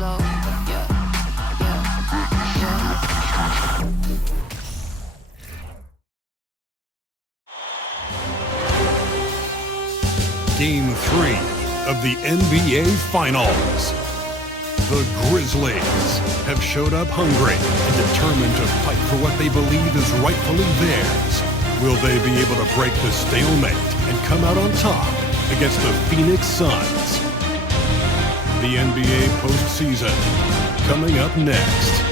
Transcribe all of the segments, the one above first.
slow. Yeah, yeah, yeah. Game 3 of the NBA Finals. The Grizzlies have showed up hungry and determined to fight for what they believe is rightfully theirs. Will they be able to break the stalemate and come out on top against the Phoenix Suns? The NBA postseason coming up next.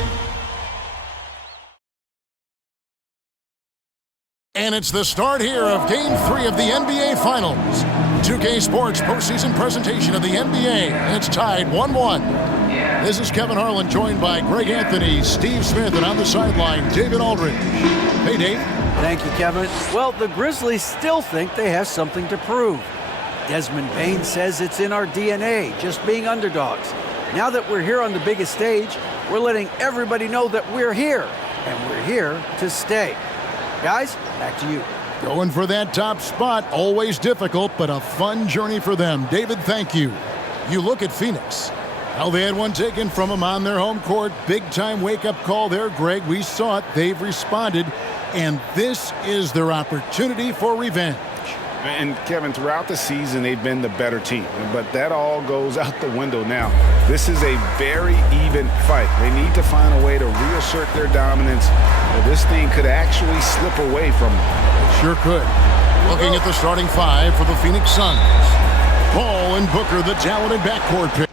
And it's the start here of Game 3 of the NBA Finals. 2K Sports postseason presentation of the NBA, and it's tied 1-1. This is Kevin Harlan, joined by Greg Anthony, Steve Smith, and on the sideline, David Aldridge. Hey, Dave. Thank you, Kevin. Well, the Grizzlies still think they have something to prove. Desmond Bane says it's in our DNA, just being underdogs. Now that we're here on the biggest stage, we're letting everybody know that we're here, and we're here to stay. Guys, back to you. Going for that top spot, always difficult, but a fun journey for them. David, thank you. You look at Phoenix. How they had one taken from them on their home court. Big-time wake-up call there, Greg. We saw it. They've responded, and this is their opportunity for revenge. And, Kevin, throughout the season, they've been the better team. But that all goes out the window now. This is a very even fight. They need to find a way to reassert their dominance, or this thing could actually slip away from them. It sure could. Looking at the starting five for the Phoenix Suns. Paul and Booker, the talented backcourt pick.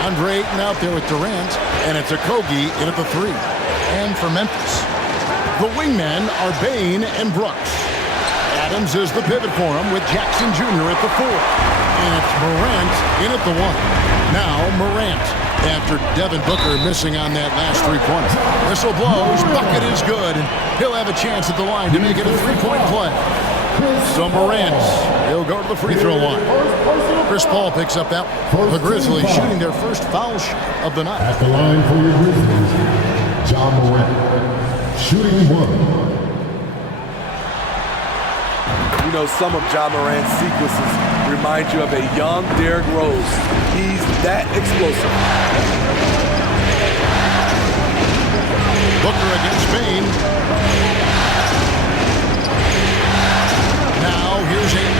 Andre Ayton out there with Durant, and it's Okogie in at the 3. And for Memphis, the wingmen are Bane and Brooks. Adams is the pivot for him with Jackson Jr. at the 4. And it's Morant in at the 1. Now Morant, after Devin Booker missing on that last three-pointer. Whistle blows, bucket is good, and he'll have a chance at the line to make it a three-point play. So Morant, he'll go to the free throw line. Chris Paul picks up that one. The Grizzlies shooting their first foul shot of the night. At the line for your Grizzlies, John Morant, shooting 1. You know, some of John Morant's sequences remind you of a young Derrick Rose. He's that explosive. Booker against Bane. Now here's Ayton.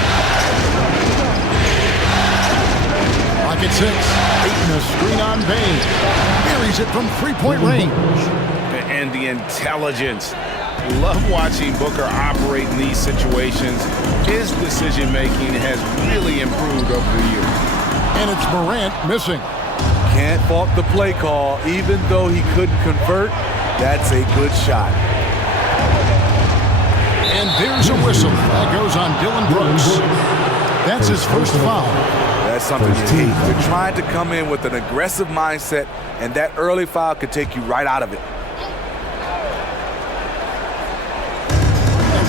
Pocket 6. Ayton a screen on Bane. Buries it from three-point range. And the intelligence. Love watching Booker operate in these situations. His decision-making has really improved over the years. And it's Morant missing. Can't fault the play call. Even though he couldn't convert, that's a good shot. And there's a whistle. That goes on Dylan Brooks. That's his first foul. That's something you hate. They're trying to come in with an aggressive mindset, and that early foul could take you right out of it.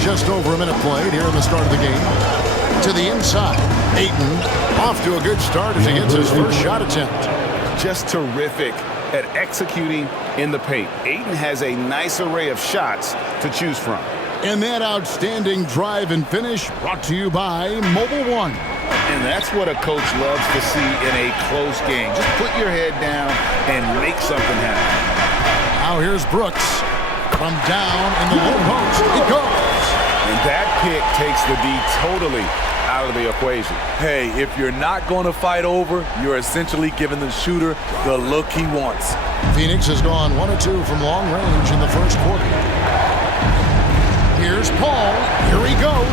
Just over a minute played here in the start of the game. To the inside. Ayton off to a good start as he gets his first shot attempt. Just terrific at executing in the paint. Ayton has a nice array of shots to choose from. And that outstanding drive and finish brought to you by Mobile One. And that's what a coach loves to see in a close game. Just put your head down and make something happen. Now here's Brooks. From down in the low post. It goes. And that pick takes the D totally out of the equation. Hey, if you're not going to fight over, you're essentially giving the shooter the look he wants. Phoenix has gone 1 of 2 from long range in the first quarter. Here's Paul. Here he goes.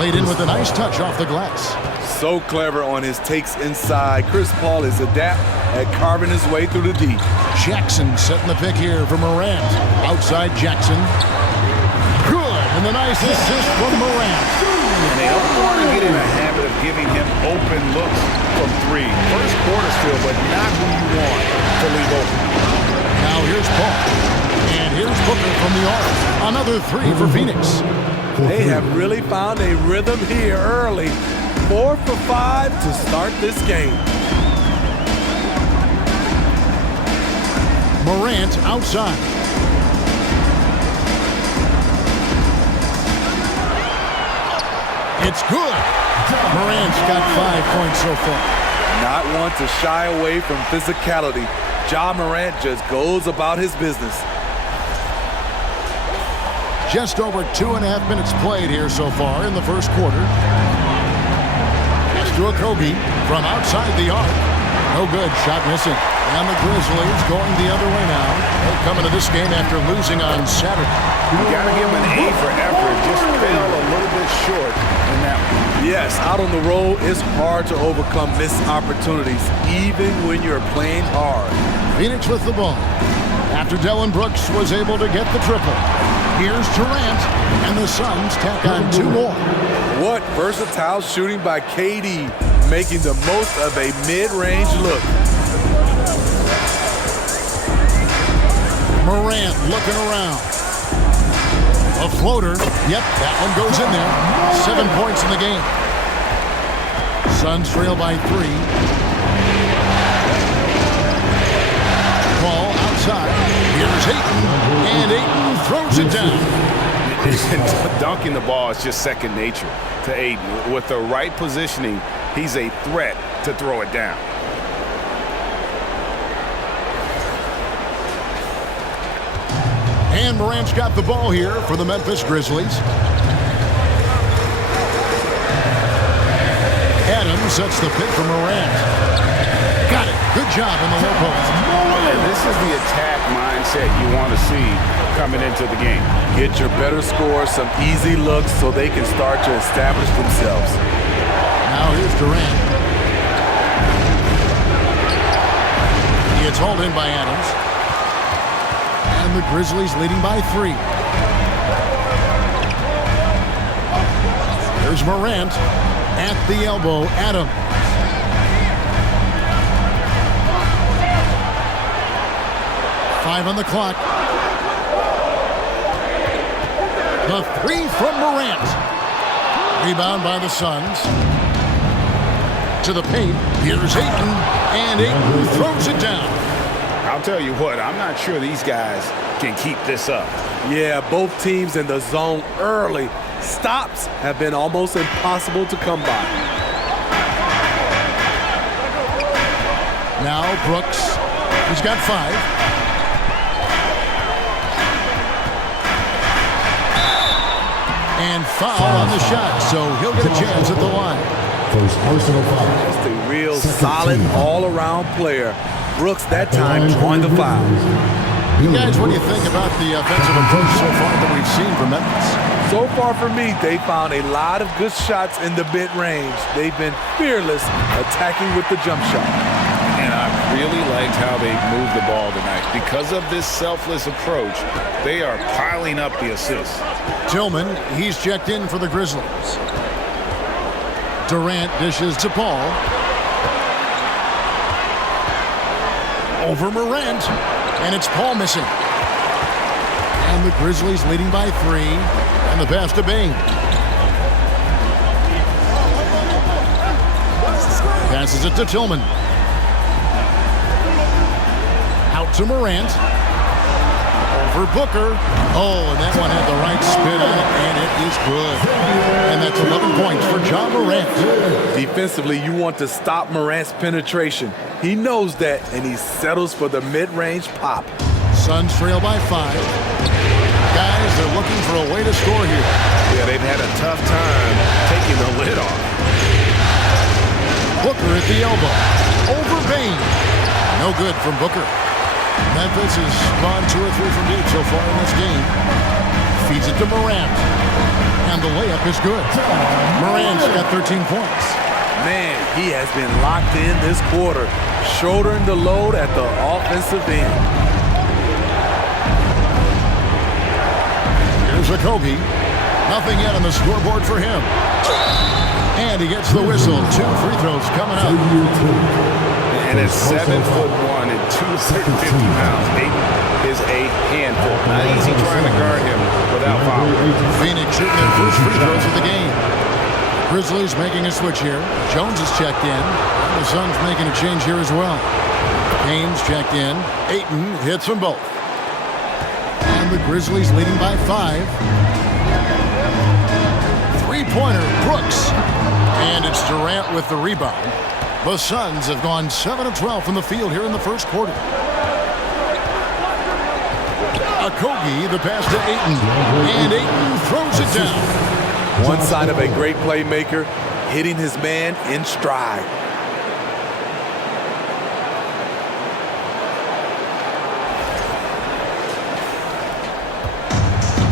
Laid in with a nice touch off the glass. So clever on his takes inside. Chris Paul is adept at carving his way through the D. Jackson setting the pick here for Morant. Outside Jackson. Good. And the nice assist from Morant. And they don't want to get in a habit of giving him open looks from 3. First quarter still, but not who you want to leave open. Now here's Paul. And here's Booker from the arc. Another 3 for Phoenix. They have really found a rhythm here early. 4 for 5 to start this game. Morant outside. It's good. Morant's got 5 points so far. Not one to shy away from physicality. Ja Morant just goes about his business. Just over 2.5 minutes played here so far in the first quarter. Pass to Okogie from outside the arc. No good. Shot missing. And the Grizzlies going the other way now. They come into this game after losing on Saturday. You got to give him an A for effort. Just fell a little bit short in that one. Yes, out on the road, it's hard to overcome missed opportunities, even when you're playing hard. Phoenix with the ball. After Dillon Brooks was able to get the triple. Here's Durant, and the Suns tack on 2 more. What versatile shooting by KD, making the most of a mid-range look. Morant looking around. A floater. Yep, that one goes in there. 7 points in the game. Suns trail by 3. Ball outside. Here's Ayton. And Ayton throws it down. Dunking the ball is just second nature to Ayton. With the right positioning, he's a threat to throw it down. And Morant's got the ball here for the Memphis Grizzlies. Adams sets the pick for Morant. Got it. Good job in the low post. And this is the attack mindset you want to see coming into the game. Get your better scores some easy looks so they can start to establish themselves. Now here's Durant. He gets hauled in by Adams. And the Grizzlies leading by 3. There's Morant at the elbow. Adams. Five on the clock. The 3 from Morant. Rebound by the Suns. To the paint. Here's Ayton. And Ayton throws it down. I'll tell you what, I'm not sure these guys can keep this up. Yeah, both teams in the zone early. Stops have been almost impossible to come by. Now Brooks. He's got 5. And foul on the shot, so he'll get a chance at the line. First personal foul. Just a real solid all-around player. Brooks that time drawing the foul. Guys, what do you think about the offensive approach so far that we've seen from Memphis? So far for me, they found a lot of good shots in the mid-range. They've been fearless attacking with the jump shot. And I really liked how they moved the ball tonight. Because of this selfless approach, they are piling up the assists. Tillman, he's checked in for the Grizzlies. Durant dishes to Paul. Over Morant. And it's Paul missing. And the Grizzlies leading by 3. And the pass to Bain. Passes it to Tillman. Out to Morant. Over Booker. Oh, and that one had the right spin on it, and it is good. And that's 11 points for Ja Morant. Defensively, you want to stop Morant's penetration. He knows that, and he settles for the mid-range pop. Suns trail by 5. Guys, they're looking for a way to score here. Yeah, they've had a tough time taking the lid off. Booker at the elbow. Over Bain. No good from Booker. Memphis has gone 2 or 3 from deep so far in this game. Feeds it to Morant. And the layup is good. Morant's got 13 points. Man, he has been locked in this quarter, shouldering the load at the offensive end. Here's Okogie. Nothing yet on the scoreboard for him. And he gets the whistle. 2 free throws coming up. And at 7'1" and 250 pounds, Ayton is a handful. Not easy trying to guard him without foul. Phoenix shooting their first free throws of the game. Grizzlies making a switch here. Jones is checked in. And the Suns making a change here as well. Payne's checked in. Ayton hits them both. And the Grizzlies leading by 5. Three-pointer, Brooks. And it's Durant with the rebound. The Suns have gone 7 of 12 from the field here in the first quarter. Okogie, the pass to Ayton. And Ayton throws it down. One sign of a great playmaker, hitting his man in stride.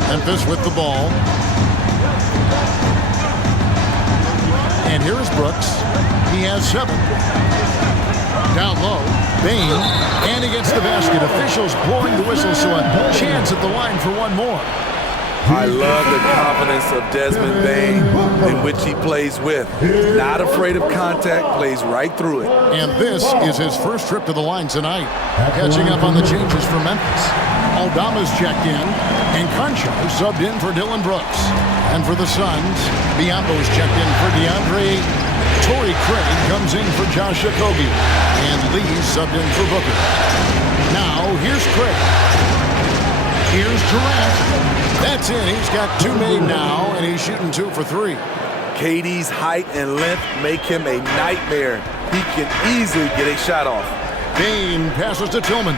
Memphis with the ball. And here is Brooks. He has 7. Down low, Bane. And against the basket. Officials blowing the whistle, so a chance at the line for one more. I love the confidence of Desmond Bane in which he plays with. Not afraid of contact, plays right through it. And this is his first trip to the line tonight. Catching up on the changes for Memphis. Aldama's checked in, and Concho subbed in for Dylan Brooks. And for the Suns, Biombo's checked in for DeAndre. Torrey Craig comes in for Josh Okogie. And Lee subbed in for Booker. Now, here's Craig. Here's Durant. That's in. He's got 2 made now, and he's shooting 2 for 3. KD's height and length make him a nightmare. He can easily get a shot off. Bane passes to Tillman.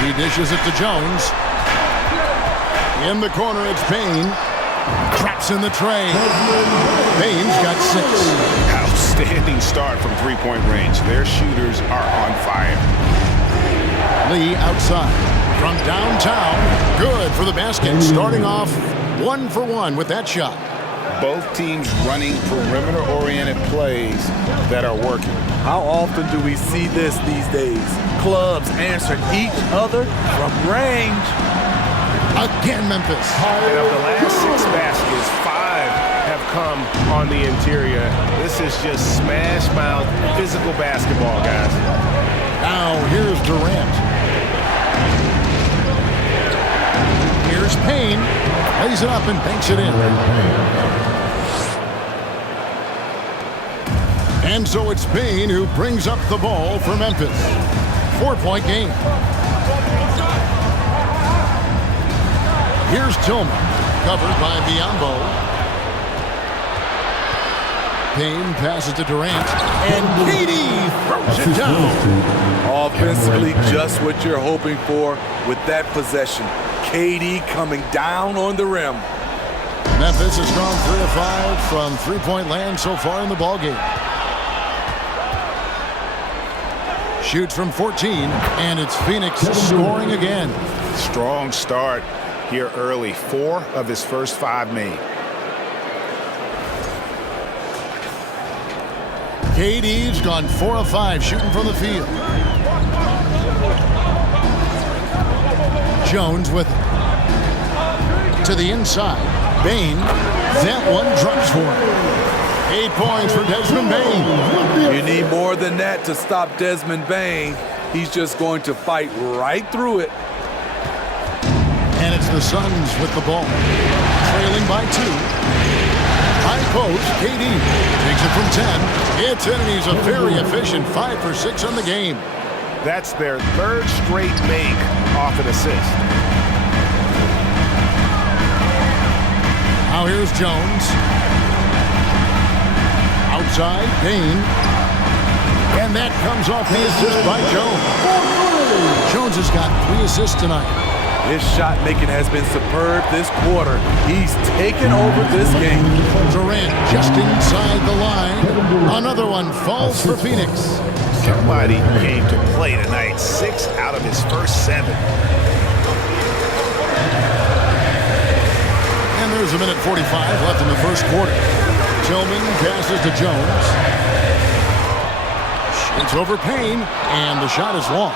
He dishes it to Jones. In the corner, it's Payne. Traps in the tray. Payne's got 6. Outstanding start from three-point range. Their shooters are on fire. Lee outside. From downtown. Good for the basket. Starting off 1 for 1 with that shot. Both teams running perimeter-oriented plays that are working. How often do we see this these days? Clubs answer each other from range. Again, Memphis. And of the last 6 baskets, 5 have come on the interior. This is just smash-mouth physical basketball, guys. Now, here's Durant. Here's Payne. Lays it up and banks it in. And so it's Payne who brings up the ball for Memphis. 4-point game. Here's Tillman, covered by Biombo. Payne passes to Durant, and KD throws it down. Offensively, just what you're hoping for with that possession. KD coming down on the rim. Memphis has gone 3 of 5 from three-point land so far in the ballgame. Shoots from 14, and it's Phoenix scoring again. Strong start here early. 4 of his first 5 made. KD's gone 4 of 5 shooting from the field. Jones with it. To the inside. Bane. That one drops for him. 8 points for Desmond Bane. You need more than that to stop Desmond Bane. He's just going to fight right through it. And it's the Suns with the ball. Trailing by 2. High post, KD takes it from 10. It's in, and he's a very efficient 5 for 6 on the game. That's their 3rd straight make off an assist. Now here's Jones. Outside, Payne. And that comes off the assist by Jones. Jones has got 3 assists tonight. His shot making has been superb this quarter. He's taken over this game. Durant just inside the line. Another one falls for Phoenix. Somebody came to play tonight. 6 out of his first 7. And there's a minute 45 left in the first quarter. Tillman passes to Jones. Shoots over Payne, and the shot is long.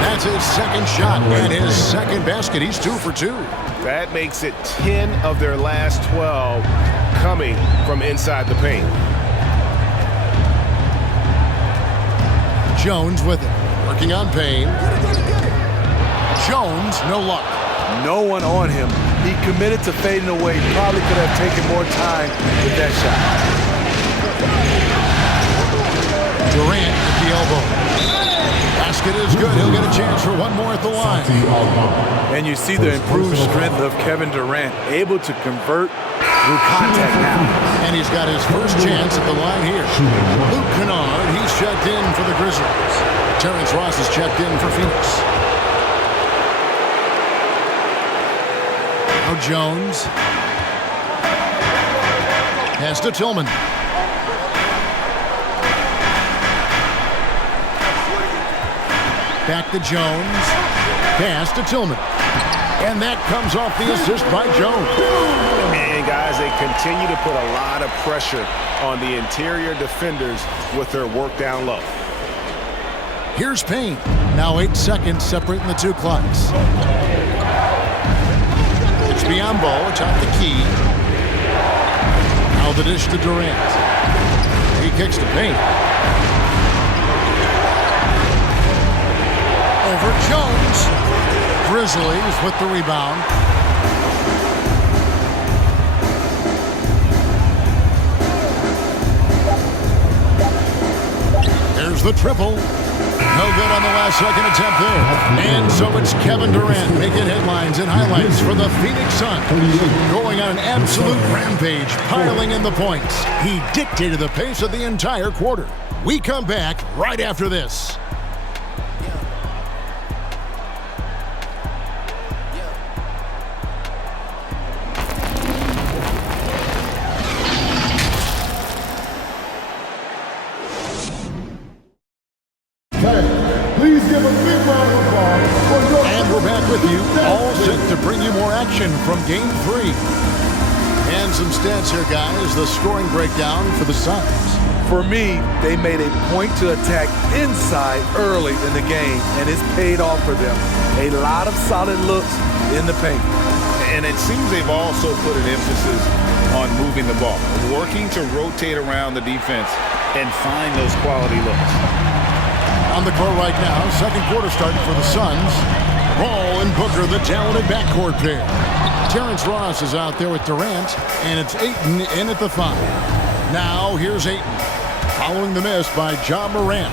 That's his second shot and his second basket. He's 2 for 2. That makes it 10 of their last 12 coming from inside the paint. Jones with it. Working on Payne. Jones, no luck. No one on him. He committed to fading away. Probably could have taken more time with that shot. Durant at the elbow. Basket is good. He'll get a chance for one more at the line. And you see the improved strength of Kevin Durant, able to convert through contact now. And he's got his first chance at the line here. Luke Kennard, he's checked in for the Grizzlies. Terrence Ross is checked in for Phoenix. Now Jones. Pass to Tillman. Back to Jones. Pass to Tillman. And that comes off the assist by Jones. And guys, they continue to put a lot of pressure on the interior defenders with their work down low. Here's Payne. Now 8 seconds separating the two clocks. It's Biyombo atop the key. Now the dish to Durant. He kicks to Payne. Over Jones. Grizzlies with the rebound. There's the triple. No good on the last second attempt there. And so it's Kevin Durant making headlines and highlights for the Phoenix Suns. Going on an absolute rampage, piling in the points. He dictated the pace of the entire quarter. We come back right after this. Please give a big round of applause for your... And we're back with you, all set to bring you more action from Game 3. And some stats here, guys. The scoring breakdown for the Suns. For me, they made a point to attack inside early in the game, and it's paid off for them. A lot of solid looks in the paint. And it seems they've also put an emphasis on moving the ball, working to rotate around the defense and find those quality looks. On the court right now, second quarter starting for the Suns. Ball and Booker, the talented backcourt pair. Terrence Ross is out there with Durant, and it's Ayton in at the 5. Now here's Ayton, following the miss by Ja Morant.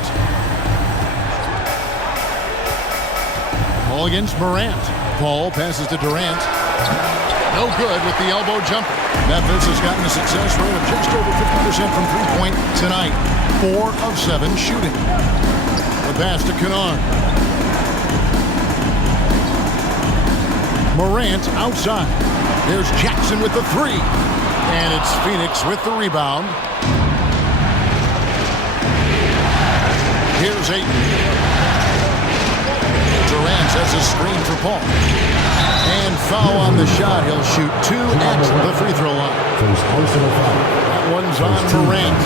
Ball against Morant. Ball passes to Durant. No good with the elbow jumper. Memphis has gotten a success rate of just over 50% from three-point tonight. 4 of 7 shooting. The pass to Kennard. Morant outside. There's Jackson with the 3. And it's Phoenix with the rebound. Here's Ayton. Durant has a screen for Paul. And foul on the shot. He'll shoot 2 at the free throw line. That one's on Morant.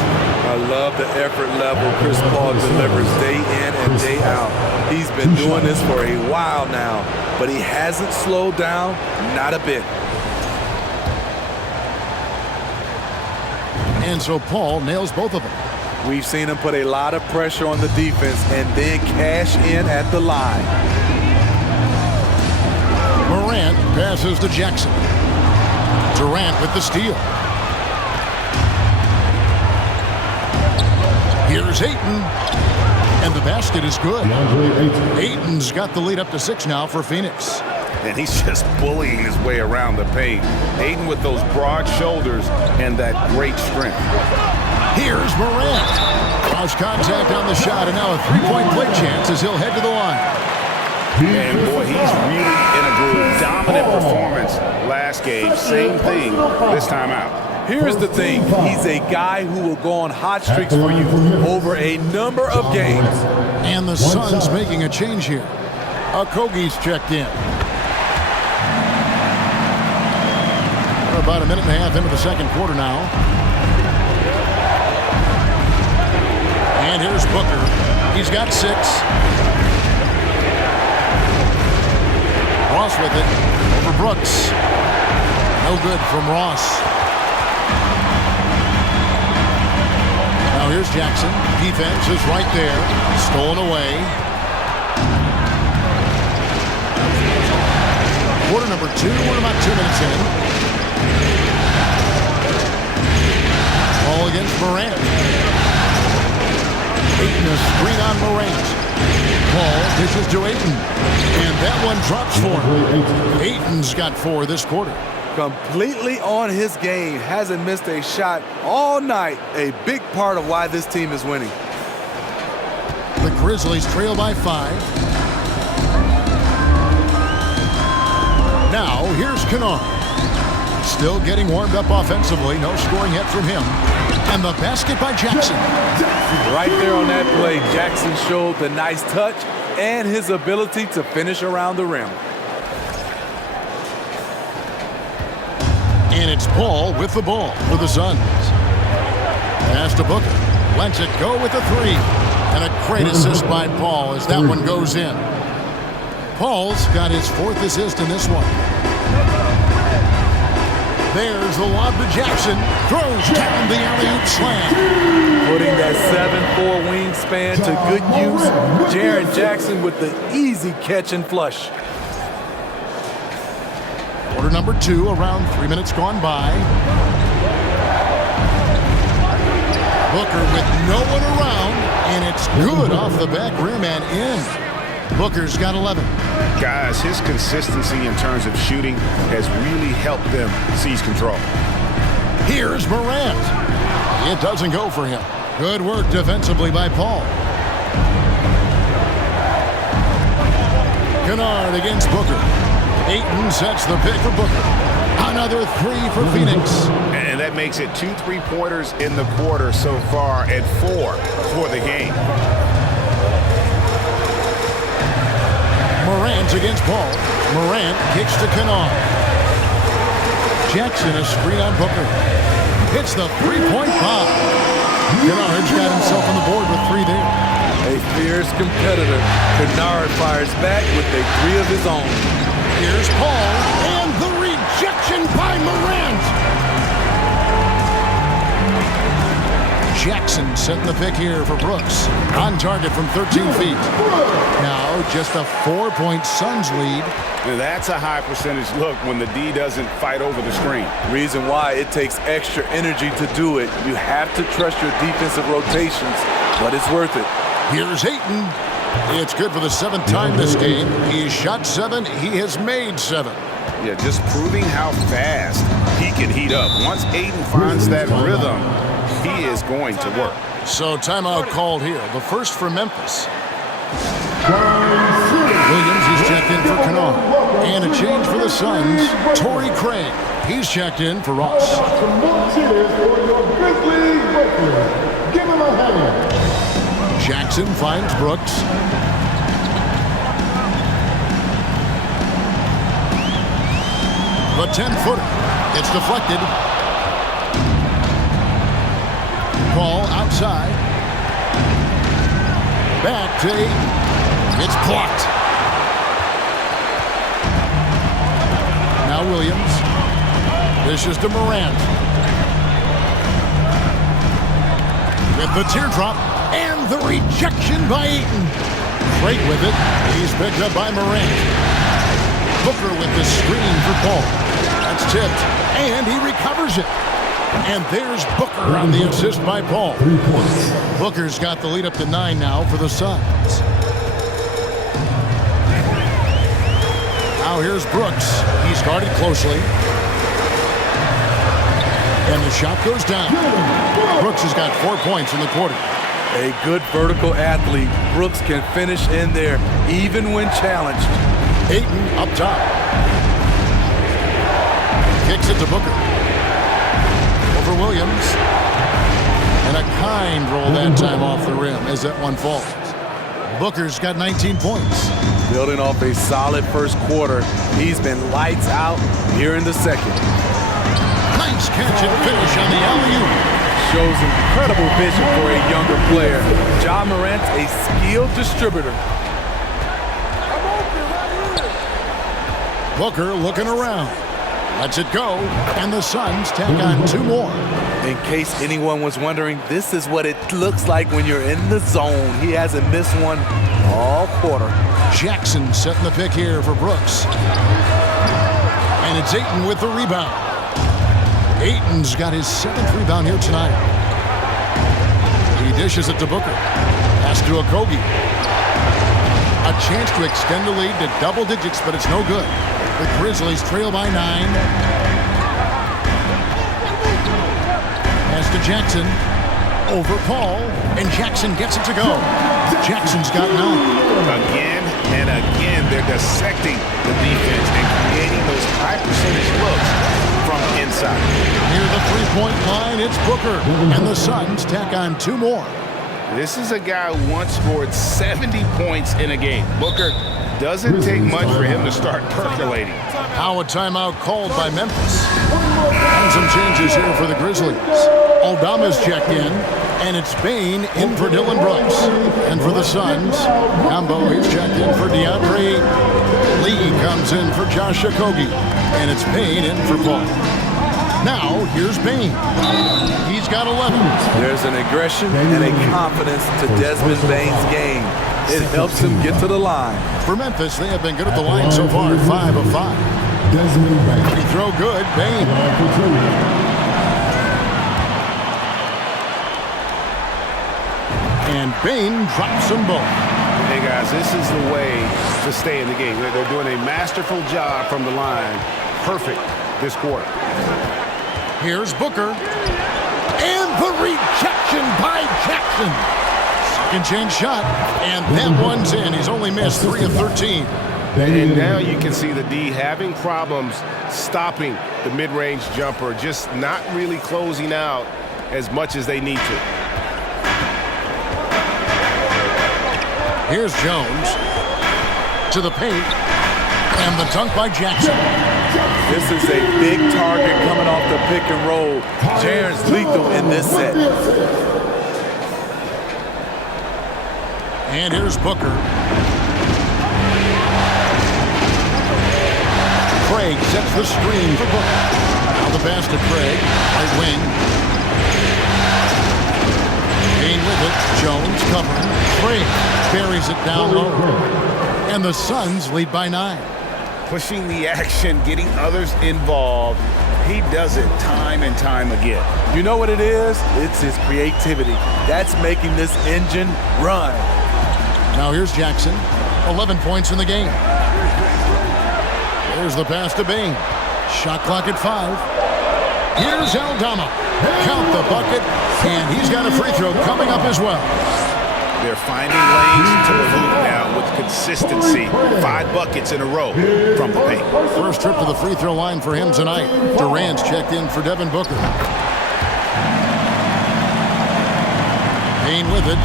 I love the effort level Chris Paul delivers day in and day out. He's been doing this for a while now, but he hasn't slowed down, not a bit. And so Paul nails both of them. We've seen him put a lot of pressure on the defense and then cash in at the line. Morant passes to Jackson. Durant with the steal. Here's Ayton. And the basket is good. Ayton's got the lead up to 6 now for Phoenix. And he's just bullying his way around the paint. Ayton with those broad shoulders and that great strength. Here's Morant. Cross contact on the shot, and now a three-point play chance as he'll head to the line. And boy, he's really in a groove. Dominant performance last game. Same thing this time out. Here's the thing. He's a guy who will go on hot streaks for you over a number of games. And the Suns making a change here. Okogie's checked in. We're about a minute and a half into the second quarter now. And here's Booker. He's got 6. Ross with it over Brooks. No good from Ross. Now here's Jackson. Defense is right there. Stolen away. Quarter number 2. We're about 2 minutes in. Ball against Morant. Ayton a screen on Morant. Ball dishes to Ayton. And that one drops for him. Ayton's got 4 this quarter. Completely on his game. Hasn't missed a shot all night. A big part of why this team is winning. The Grizzlies trail by 5. Now, here's Kennard. Still getting warmed up offensively. No scoring yet from him. And the basket by Jackson. Right there on that play, Jackson showed the nice touch and his ability to finish around the rim. And it's Paul with the ball for the Suns. Pass to Booker. Lets it go with a 3. And a great assist by Paul as that one goes in. Paul's got his 4th assist in this one. There's the lob to Jackson. Throws down the alley-oop slam. Putting that 7'4" wingspan to good use. Jaren Jackson with the easy catch and flush. Quarter number 2, around 3 minutes gone by. Booker with no one around, and it's good off the back rim and in. Booker's got 11. Guys, his consistency in terms of shooting has really helped them seize control. Here's Morant. It doesn't go for him. Good work defensively by Paul. Kennard against Booker. Ayton sets the pick for Booker. Another 3 for Phoenix. And that makes it 2 3-pointers in the quarter so far and 4 for the game. Morant against Paul. Morant kicks to Kennard. Jackson a screen on Booker. Hits the 3-point bomb. Kennard's got himself on the board with 3 there. A fierce competitor. Kennard fires back with a 3 of his own. Here's Paul, and the rejection by Morant. Jackson setting the pick here for Brooks. On target from 13 feet. Now just a 4-point Suns lead. And that's a high percentage look when the D doesn't fight over the screen. Reason why it takes extra energy to do it. You have to trust your defensive rotations, but it's worth it. Here's Ayton. It's good for the 7th time this game. He's shot 7. He has made 7. Yeah, just proving how fast he can heat up. Once Ayton finds that rhythm, he is going to work. So timeout called here. The first for Memphis. Williams, he's checked in for Kennard. And a change for the Suns. Torrey Craig, he's checked in for Ross. Give him a hand. Jackson finds Brooks. The 10-footer. It's deflected. Ball outside. Back to Ayton. It's blocked. Now Williams. This is to Morant. With the teardrop. And the rejection by Ayton. Craig with it. He's picked up by Morant. Booker with the screen for Paul. That's tipped. And he recovers it. And there's Booker on the assist by Paul. 3 points. Booker's got the lead up to 9 now for the Suns. Now here's Brooks. He's guarded closely. And the shot goes down. Brooks has got 4 points in the quarter. A good vertical athlete. Brooks can finish in there even when challenged. Ayton up top. Kicks it to Booker. Over Williams. And a kind roll that time off the rim as that one falls. Booker's got 19 points. Building off a solid first quarter. He's been lights out here in the second. Nice catch and finish on the alley-oop. Shows incredible vision for a younger player. Ja Morant's a skilled distributor. Booker looking around. Lets it go, and the Suns tack on 2 more. In case anyone was wondering, this is what it looks like when you're in the zone. He hasn't missed one all quarter. Jackson setting the pick here for Brooks. And it's Ayton with the rebound. Ayton's got his 7th rebound here tonight. He dishes it to Booker. Pass to Okogie. A chance to extend the lead to double digits, but it's no good. The Grizzlies trail by 9. Pass to Jackson. Over Paul, and Jackson gets it to go. Jackson's got 9. Again and again, they're dissecting the defense and creating those high percentage looks from inside. Near the three-point line, it's Booker, and the Suns tack on 2 more. This is a guy who once scored 70 points in a game. Booker, doesn't take much for him to start percolating. Now a timeout called by Memphis. And some changes here for the Grizzlies. Aldama's checked in, and it's Bain in for Dylan Brooks. And for the Suns, Gambo, he's checked in for DeAndre. Lee comes in for Josh Okogie, and it's Bain in for Paul. Now, here's Bain. He's got 11. There's an aggression and a confidence to Desmond Bain's game. It helps him get to the line. For Memphis, they have been good at the line so far, 5 of 5. Desmond Bain. Free throw good, Bain. And Bain drops them both. Hey guys, this is the way to stay in the game. They're doing a masterful job from the line. Perfect this quarter. Here's Booker. And the rejection by Jackson. Second chance shot, and that one's in. He's only missed 3 of 13. And now you can see the D having problems stopping the mid-range jumper, just not really closing out as much as they need to. Here's Jones to the paint, and the dunk by Jackson. This is a big target coming off the pick and roll. Jaren's lethal in this set. And here's Booker. Craig sets the screen for Booker. Now the pass to Craig, right wing. Bain with it. Jones covering. Craig buries it down low. And the Suns lead by 9. Pushing the action, getting others involved. He does it time and time again. You know what it is? It's his creativity. That's making this engine run. Now here's Jackson. 11 points in the game. There's the pass to Bain. Shot clock at 5. Here's Aldama. Count the bucket, and he's got a free throw coming up as well. They're finding lanes to the hoop now with consistency. 5 buckets in a row from the paint. First trip to the free throw line for him tonight. Durant's checked in for Devin Booker. Bain with it.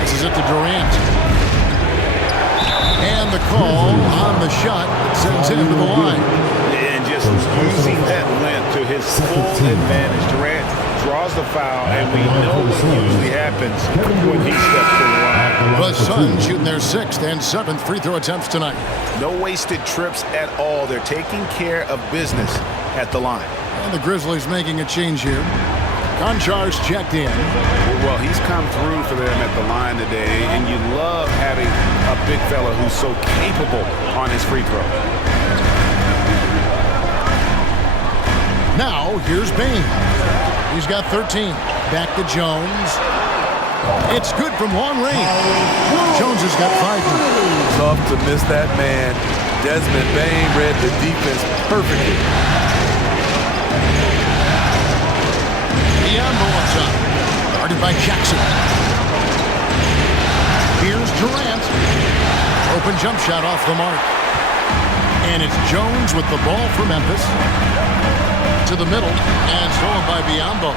This is it to Durant. And the call on the shot that sends him to the line. And just using that length to his full advantage. Durant draws the foul, and we know what usually happens when he steps to the line. The Suns shooting their 6th and 7th free throw attempts tonight. No wasted trips at all. They're taking care of business at the line. And the Grizzlies making a change here. Konchar's checked in. Well, he's come through for them at the line today, and you love having a big fella who's so capable on his free throw. Now, here's Bain. He's got 13. Back to Jones. It's good from long range. Jones has got 5 now. Tough to miss that man. Desmond Bain read the defense perfectly. Biombo on top. Guarded by Jackson. Here's Durant. Open jump shot off the mark. And it's Jones with the ball for Memphis. To the middle, and stolen by Biombo.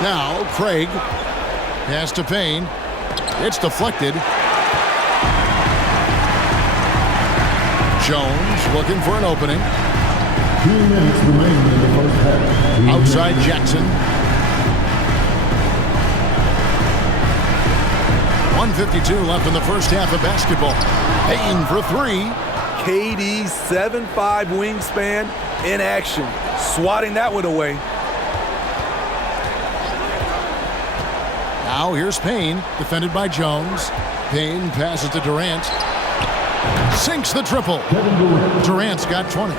Now, Craig. Pass to Payne. It's deflected. Jones looking for an opening. 2 minutes remaining in the first half. Outside Jackson. 1:52 left in the first half of basketball. Payne for three. KD's 7'5" wingspan in action, swatting that one away. Now here's Payne, defended by Jones. Payne passes to Durant. Sinks the triple. Durant's got 20.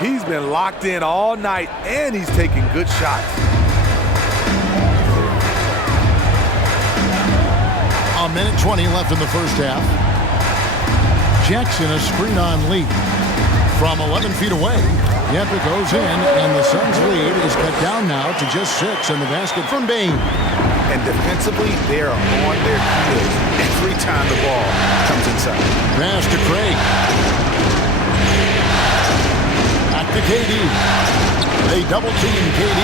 He's been locked in all night, and he's taking good shots. A minute 20 left in the first half. Jackson a screen on lead. From 11 feet away, Yepik goes in, and the Suns' lead is cut down now to just 6 in the basket from Payne. And defensively, they are on their heels every time the ball comes inside. Pass to Craig. Back to KD. They double team KD.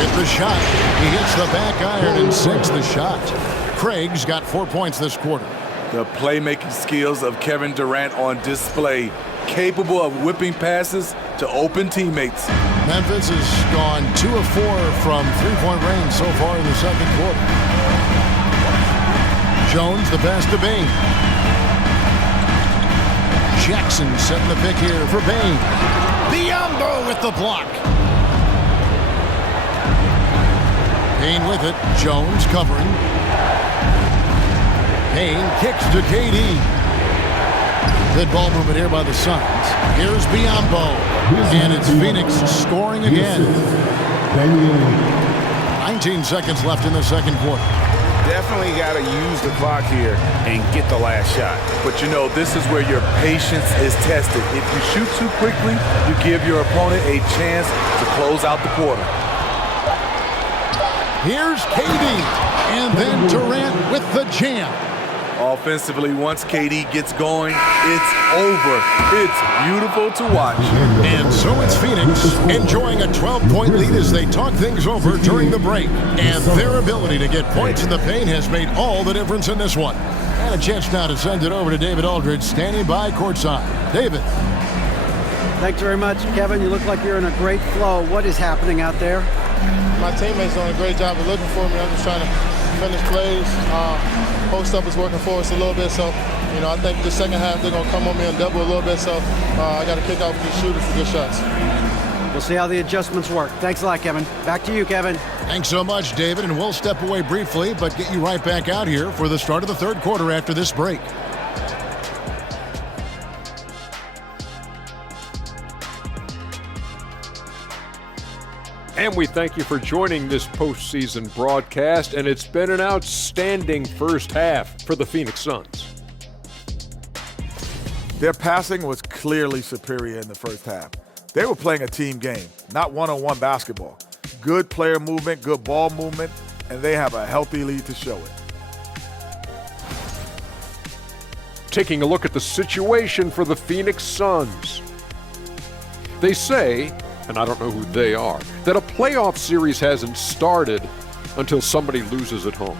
Hit the shot. He hits the back iron and sinks the shot. Craig's got 4 points this quarter. The playmaking skills of Kevin Durant on display, capable of whipping passes to open teammates. Memphis has gone 2 of 4 from three-point range so far in the second quarter. Jones, the pass to Payne. Jackson setting the pick here for Payne. Biombo with the block. Payne with it. Jones covering. Payne kicks to KD. Good ball movement here by the Suns. Here's Biombo. And it's Phoenix scoring again. 19 seconds left in the second quarter. Definitely got to use the clock here and get the last shot. But you know, this is where your patience is tested. If you shoot too quickly, you give your opponent a chance to close out the quarter. Here's KD. And then Durant with the jam. Offensively, once KD gets going, it's over. It's beautiful to watch. And so it's Phoenix enjoying a 12-point lead as they talk things over during the break. And their ability to get points in the paint has made all the difference in this one. And a chance now to send it over to David Aldridge, standing by courtside. David. Thanks very much, Kevin. You look like you're in a great flow. What is happening out there? My teammates doing a great job of looking for me. I'm just trying to finish plays. Post-up is working for us a little bit, so, you know, I think the second half they're going to come on me and double a little bit, so I got to kick off these shooters for good shots. We'll see how the adjustments work. Thanks a lot, Kevin. Back to you, Kevin. Thanks so much, David, and we'll step away briefly, but get you right back out here for the start of the third quarter after this break. And we thank you for joining this postseason broadcast, and it's been an outstanding first half for the Phoenix Suns. Their passing was clearly superior in the first half. They were playing a team game, not one-on-one basketball. Good player movement, good ball movement, and they have a healthy lead to show it. Taking a look at the situation for the Phoenix Suns. They say, and I don't know who they are, that a playoff series hasn't started until somebody loses at home.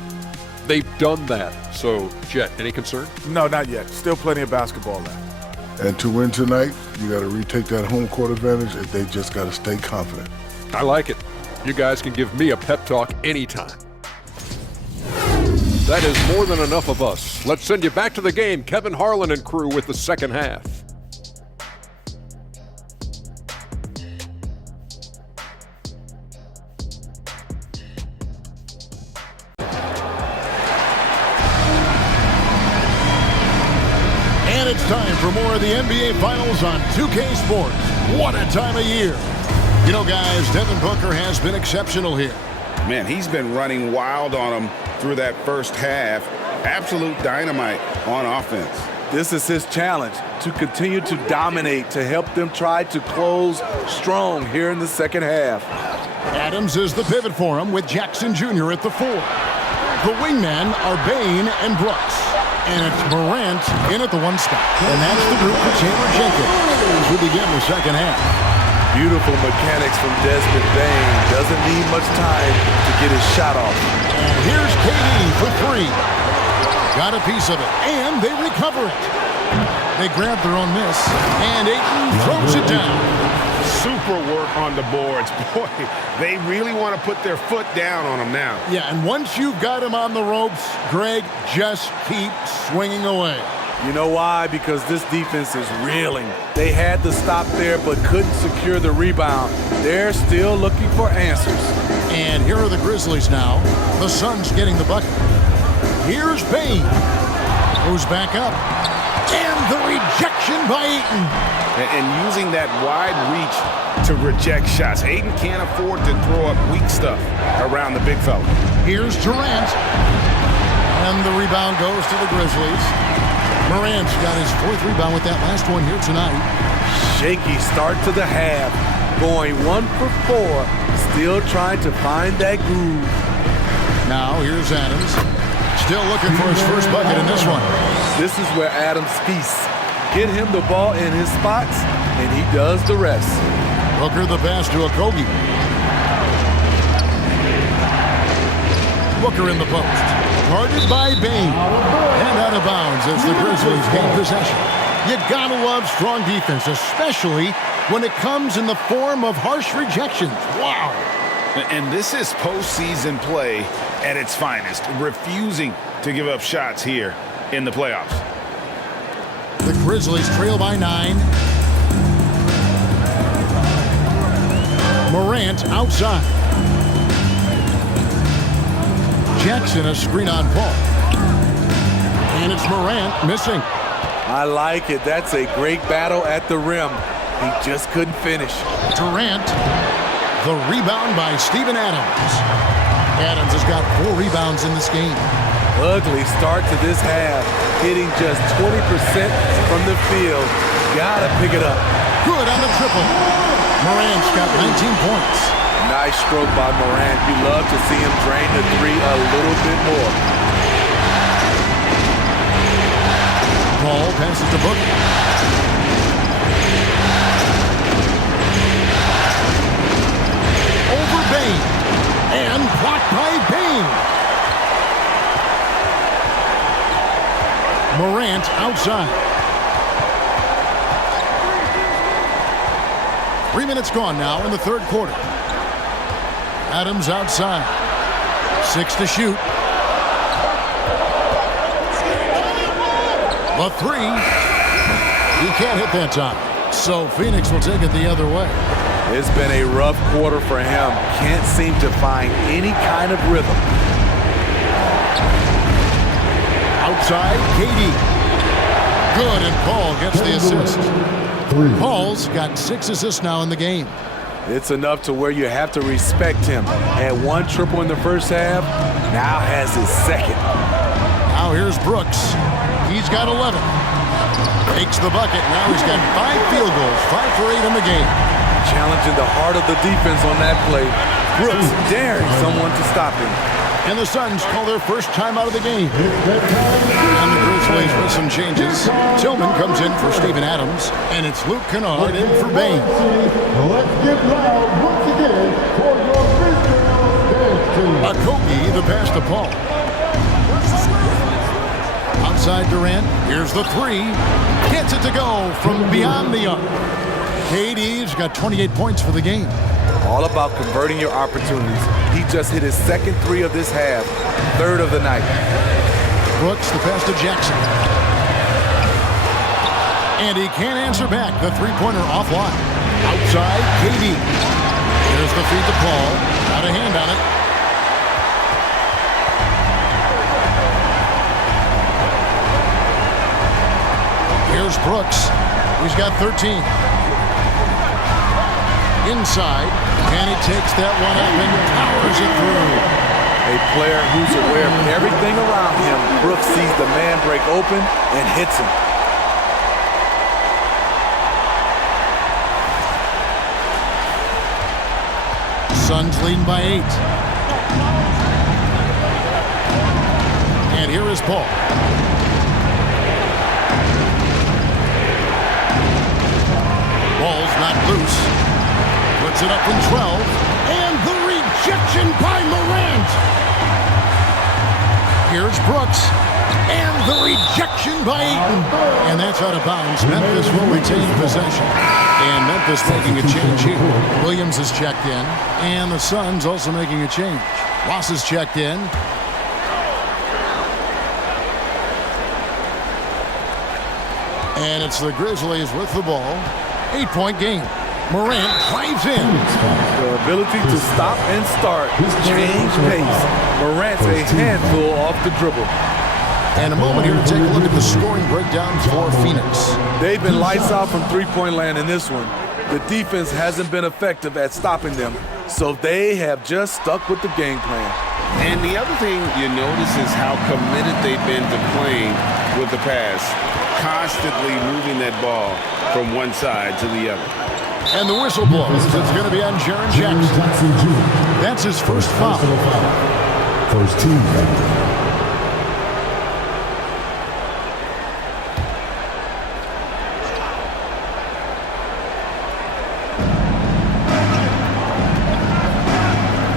They've done that. So, Jet, any concern? No, not yet. Still plenty of basketball left. And to win tonight, you got to retake that home court advantage, and they just got to stay confident. I like it. You guys can give me a pep talk anytime. That is more than enough of us. Let's send you back to the game. Kevin Harlan and crew with the second half. And it's time for more of the NBA Finals on 2K Sports. What a time of year. You know, guys, Devin Booker has been exceptional here. Man, he's been running wild on them through that first half. Absolute dynamite on offense. This is his challenge, to continue to dominate, to help them try to close strong here in the second half. Adams is the pivot for him with Jackson Jr. at the 4. The wingmen are Bane and Brooks. And it's Morant in at the 1 spot. And that's the group for Chandler Jenkins as we begin the second half. Beautiful mechanics from Desmond Bane. Doesn't need much time to get his shot off. And here's KD for 3. Got a piece of it, and they recover it. They grab their own miss, and Ayton throws it down. super work on the boards. Boy, they really want to put their foot down on them now. Yeah, and once you've got him on the ropes, Greg, just keep swinging away. You know why? Because this defense is reeling. They had to stop there but couldn't secure the rebound. They're still looking for answers. And here are the Grizzlies now. The Suns getting the bucket. Here's Bain. Goes back up. And the rejection by Ayton. And using that wide reach to reject shots. Ayton can't afford to throw up weak stuff around the big fella. Here's Durant. And the rebound goes to the Grizzlies. Morant's got his 4th rebound with that last one here tonight. Shaky start to the half. Going 1 for 4. Still trying to find that groove. Now here's Adams. Still looking for his first bucket in this one. This is where Adams feasts. Get him the ball in his spots, and he does the rest. Booker the pass to Okogie. Booker in the post. Guarded by Bain. And out of bounds as the Grizzlies gain possession. You gotta love strong defense, especially when it comes in the form of harsh rejections. Wow. And this is postseason play at its finest, refusing to give up shots here in the playoffs. The Grizzlies trail by 9. Morant outside. Jackson a screen on Paul. And it's Morant missing. I like it. That's a great battle at the rim. He just couldn't finish. Durant. The rebound by Steven Adams. Adams has got 4 rebounds in this game. Ugly start to this half. Hitting just 20% from the field. Gotta pick it up. Good on the triple. Morant's got 19 points. Nice stroke by Morant. You love to see him drain the 3 a little bit more. Paul passes to Booker. Over Bain. And blocked by Bain. Morant outside. 3 minutes gone now in the 3rd quarter. Adams outside. 6 to shoot. The 3. He can't hit that time. So Phoenix will take it the other way. It's been a rough quarter for him. Can't seem to find any kind of rhythm. Outside, KD. Good, and Paul gets the assist. Paul's got 6 assists now in the game. It's enough to where you have to respect him. Had 1 triple in the first half, now has his 2nd. Now here's Brooks. He's got 11. Takes the bucket. Now he's got 5 field goals, 5 for 8 in the game. Challenging the heart of the defense on that play. Brooks daring someone to stop him. And the Suns call their first time out of the game. And the Grizzlies with some changes. Tillman comes in for Steven Adams, and it's Luke Kennard in for Bain. Let's get loud once again for your Grizzlies team. Okogie the pass to Paul. Outside Durant. Here's the 3. Gets it to go from beyond the arc. KD's got 28 points for the game. All about converting your opportunities. He just hit his 2nd 3 of this half, 3rd of the night. Brooks the pass to Jackson. And he can't answer back. The 3-pointer offline. Outside, KD. There's the feed to Paul. Got a hand on it. Here's Brooks. He's got 13. Inside, and he takes that one up and powers it through. A player who's aware of everything around him. Brooks sees the man break open and hits him. Suns leading by 8. And here is Paul. Ball's not loose. Puts it up in 12. And the rejection by Morant. Here's Brooks. And the rejection by Eaton. And that's out of bounds. Memphis will retain possession. And Memphis making a change here. Williams is checked in. And the Suns also making a change. Ross is checked in. And it's the Grizzlies with the ball. 8-point game. Morant drives in. The ability to stop and start, change pace. Morant's a handful off the dribble. And a moment here to take a look at the scoring breakdown for Phoenix. They've been lights out from three-point land in this one. The defense hasn't been effective at stopping them, so they have just stuck with the game plan. And the other thing you notice is how committed they've been to playing with the pass, constantly moving that ball from one side to the other. And the whistle blows. It's going to be on Jaren Jackson. That's his first foul. First team foul.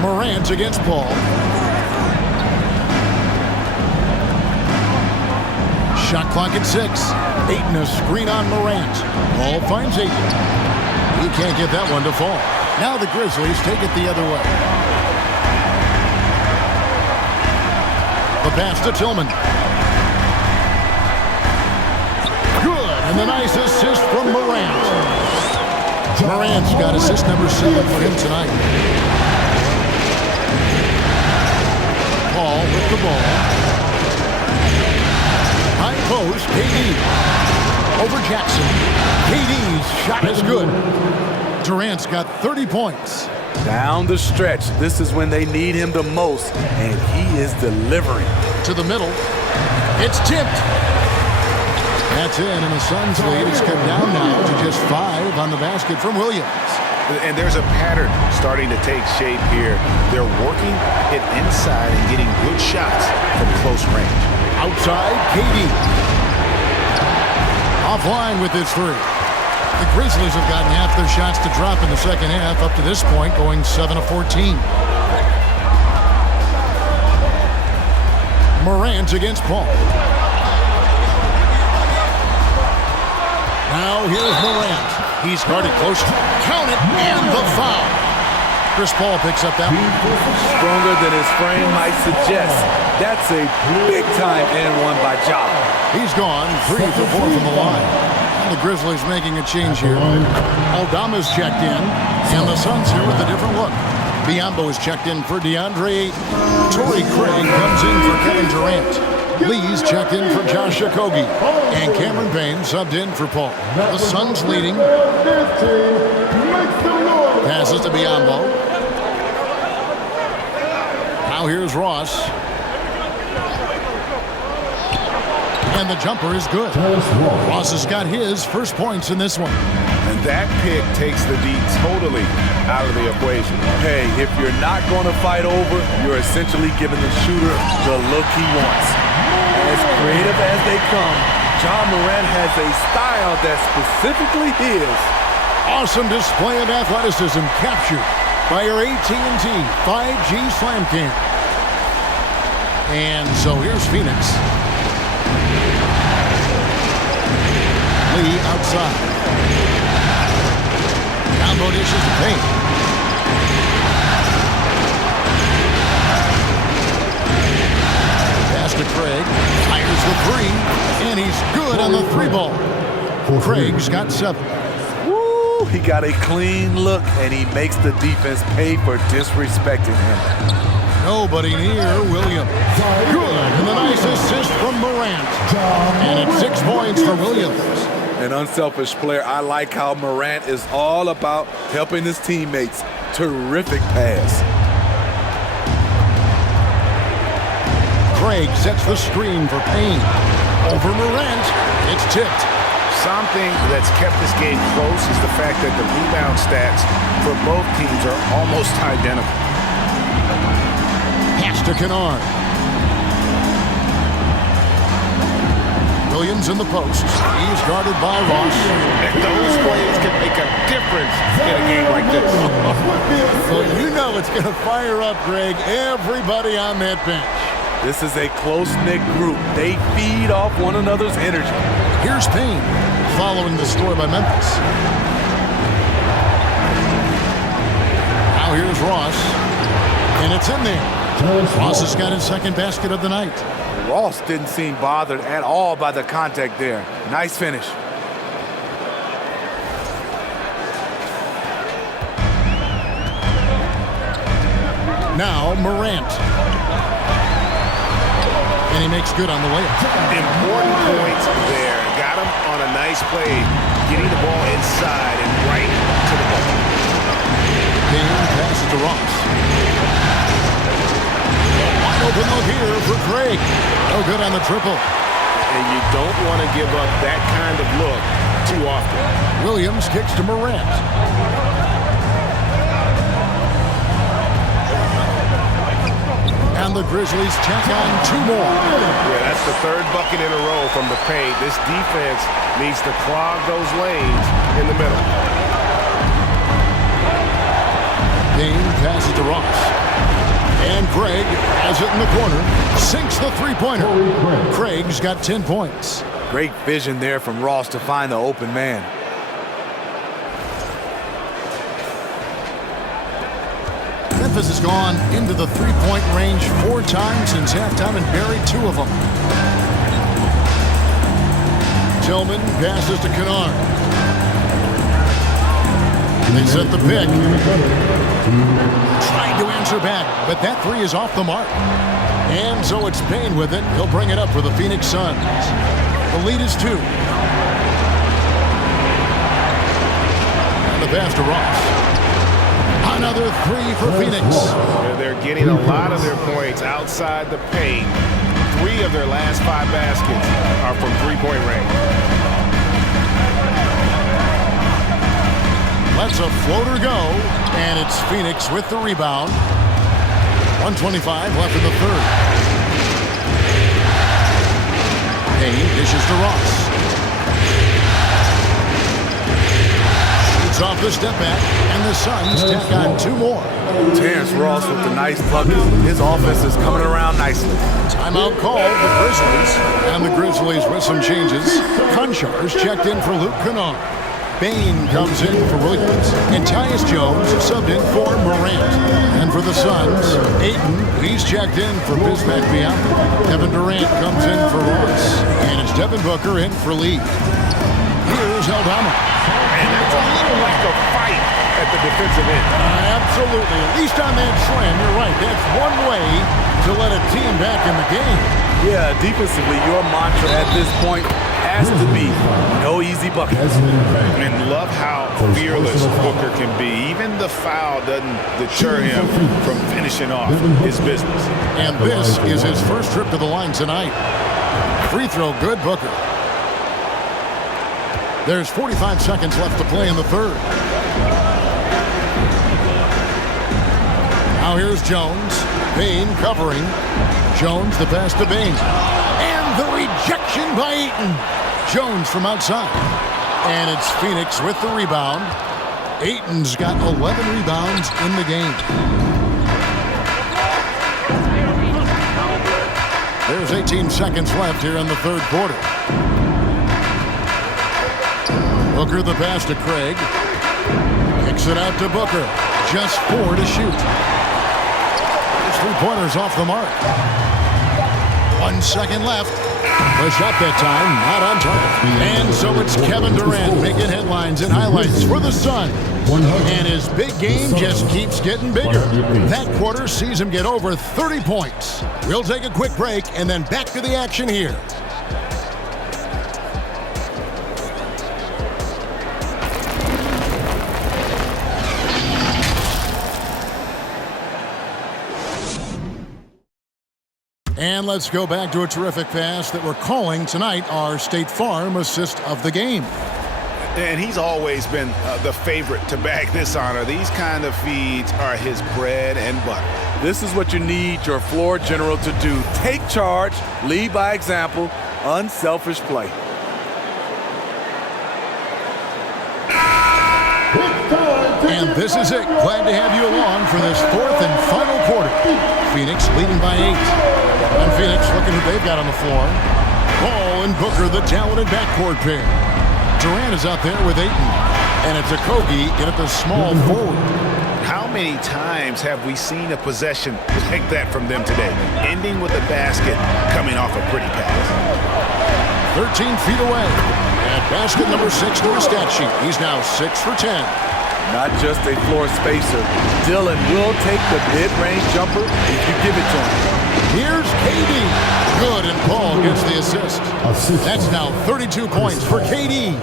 Morant against Paul. Shot clock at 6. Ayton a screen on Morant. Paul finds Ayton. He can't get that one to fall. Now the Grizzlies take it the other way. The pass to Tillman. Good, and the nice assist from Morant. Morant's got assist number 7 for him tonight. Paul with the ball. High post, KD. Over Jackson. KD's shot is good. Durant's got 30 points. Down the stretch, this is when they need him the most, and he is delivering. To the middle. It's tipped. That's in, and the Suns lead is cut down now to just 5 on the basket from Williams. And there's a pattern starting to take shape here. They're working it inside and getting good shots from close range. Outside, KD. Offline with his 3. The Grizzlies have gotten half their shots to drop in the second half up to this point, going 7 of 14. Morant against Paul. Now here's Morant. He's guarded close. Count it, and the foul. Chris Paul picks up that one. Stronger than his frame might suggest. That's a big-time and-one by Ja. He's gone 3 for 4 from the line. And the Grizzlies making a change here. Aldama's checked in, and the Suns here with a different look. Biyombo is checked in for DeAndre. Torrey Craig comes in for Kevin Durant. Lee's checked in for Josh Okogie. And Cameron Payne subbed in for Paul. The Suns leading. Passes to Biyombo. Now here's Ross. And the jumper is good. Ross has got his first points in this one. And that pick takes the D totally out of the equation. Hey, if you're not going to fight over, you're essentially giving the shooter the look he wants. As creative as they come, Ja Morant has a style that's specifically his. Awesome display of athleticism captured by our AT&T 5G Slam Cam. And so here's Phoenix. Lee outside. Combo dishes to Payne. Pass to Craig. Fires the 3. And he's good on the 3 ball. Craig's got 7. Woo! He got a clean look, and he makes the defense pay for disrespecting him. Nobody near Williams. Good. And the nice assist from Morant. And it's 6 points for Williams. An unselfish player. I like how Morant is all about helping his teammates. Terrific pass. Craig sets the screen for Payne. Over Morant. It's tipped. Something that's kept this game close is the fact that the rebound stats for both teams are almost identical. Pass to Kennard. Williams in the post. He's guarded by Ross. And those plays can make a difference in a game like this. Well, you know it's going to fire up, Greg, everybody on that bench. This is a close-knit group. They feed off one another's energy. Here's Payne following the score by Memphis. Now here's Ross, and it's in there. Ross has got his second basket of the night. Ross didn't seem bothered at all by the contact there. Nice finish. Now Morant. And he makes good on the layup. Important points there. Got him on a nice play, getting the ball inside and right to the ball. Payne passes to Ross. Wide open look here for Craig. No good on the triple. And you don't want to give up that kind of look too often. Williams kicks to Morant. And the Grizzlies tack on 2 more. Yeah, that's the 3rd bucket in a row from the paint. This defense needs to clog those lanes in the middle. Payne passes to Ross. And Craig has it in the corner. Sinks the three-pointer. Craig's got 10 points. Great vision there from Ross to find the open man. Memphis has gone into the three-point range 4 times since halftime and buried 2 of them. Tillman passes to Kennard. They set the pick. Trying to answer back, but that 3 is off the mark. And so it's Payne with it. He'll bring it up for the Phoenix Suns. The lead is 2. And the pass to Ross. Another 3 for Phoenix. They're getting a lot of their points outside the paint. 3 of their last 5 baskets are from three-point range. Lets a floater go, and it's Phoenix with the rebound. 1:25 left in the 3rd. Payne dishes to Ross. Off the step back, and the Suns tack on 2 more. Terrence Ross with the nice bucket. His offense is coming around nicely. Timeout called the Grizzlies, and the Grizzlies with some changes. Conchars checked in for Luke Kennard. Payne comes in for Williams, and Tyus Jones subbed in for Morant. And for the Suns, Ayton, he's checked in for Bismack Biyombo. Kevin Durant comes in for Ross, and it's Devin Booker in for Lee. Here's Aldama. And that's a little lack of fight at the defensive end. Absolutely. At least on that slam, you're right. That's one way to let a team back in the game. Yeah, defensively, your mantra at this point has to be no easy buckets. And love how fearless Booker can be. Even the foul doesn't deter him from finishing off his business. And this is his first trip to the line tonight. Free throw good, Booker. There's 45 seconds left to play in the 3rd. Now here's Jones. Payne covering. Jones the pass to Payne. And the rejection by Ayton. Jones from outside. And it's Phoenix with the rebound. Ayton's got 11 rebounds in the game. There's 18 seconds left here in the 3rd quarter. Booker the pass to Craig. Kicks it out to Booker. Just 4 to shoot. His 3-pointers off the mark. 1 second left. The shot that time, not on target. And so it's Kevin Durant making headlines and highlights for the Suns. And his big game just keeps getting bigger. That quarter sees him get over 30 points. We'll take a quick break and then back to the action here. And let's go back to a terrific pass that we're calling tonight our State Farm assist of the game. And he's always been the favorite to bag this honor. These kind of feeds are his bread and butter. This is what you need your floor general to do. Take charge, lead by example, unselfish play. And this is it. Glad to have you along for this 4th and final quarter. Phoenix leading by 8. And Phoenix looking who they've got on the floor. Ball and Booker, the talented backcourt pair. Durant is out there with Ayton. And it's Okogie in at the small forward. How many times have we seen a possession like that from them today? Ending with a basket, coming off a pretty pass. 13 feet away. And basket number 6 to his stat sheet. He's now 6 for 10. Not just a floor spacer. Dillon will take the mid-range jumper if you give it to him. Here's KD. Good, and Paul gets the assist. That's now 32 points for KD.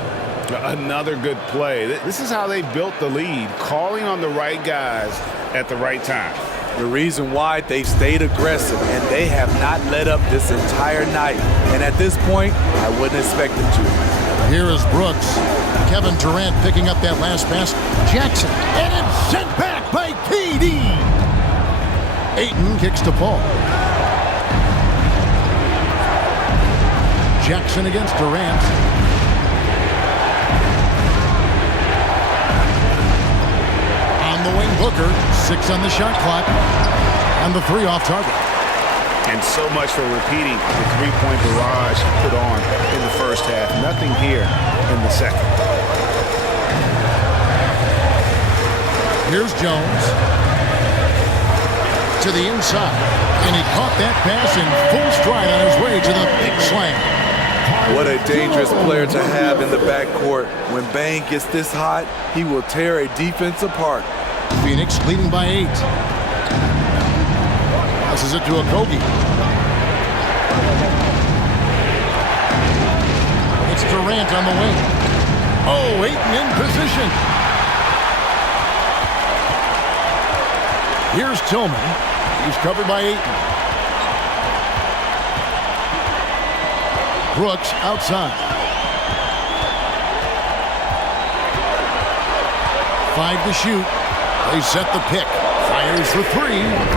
Another good play. This is how they built the lead, calling on the right guys at the right time. The reason why they've stayed aggressive, and they have not let up this entire night. And at this point, I wouldn't expect them to. Here is Brooks. Kevin Durant picking up that last basket. Jackson, and it's sent back by KD. Ayton kicks to Paul. Jackson against Durant. On the wing, Booker. 6 on the shot clock. And the 3 off target. And so much for repeating the three-point barrage put on in the first half. Nothing here in the second. Here's Jones. To the inside. And he caught that pass in full stride on his way to the big slam. What a dangerous player to have in the backcourt. When Bane gets this hot, he will tear a defense apart. Phoenix leading by 8. Passes it to Okogie. It's Durant on the wing. Oh, Ayton in position. Here's Tillman. He's covered by Ayton. Brooks outside. 5 to shoot. They set the pick. Fires for 3.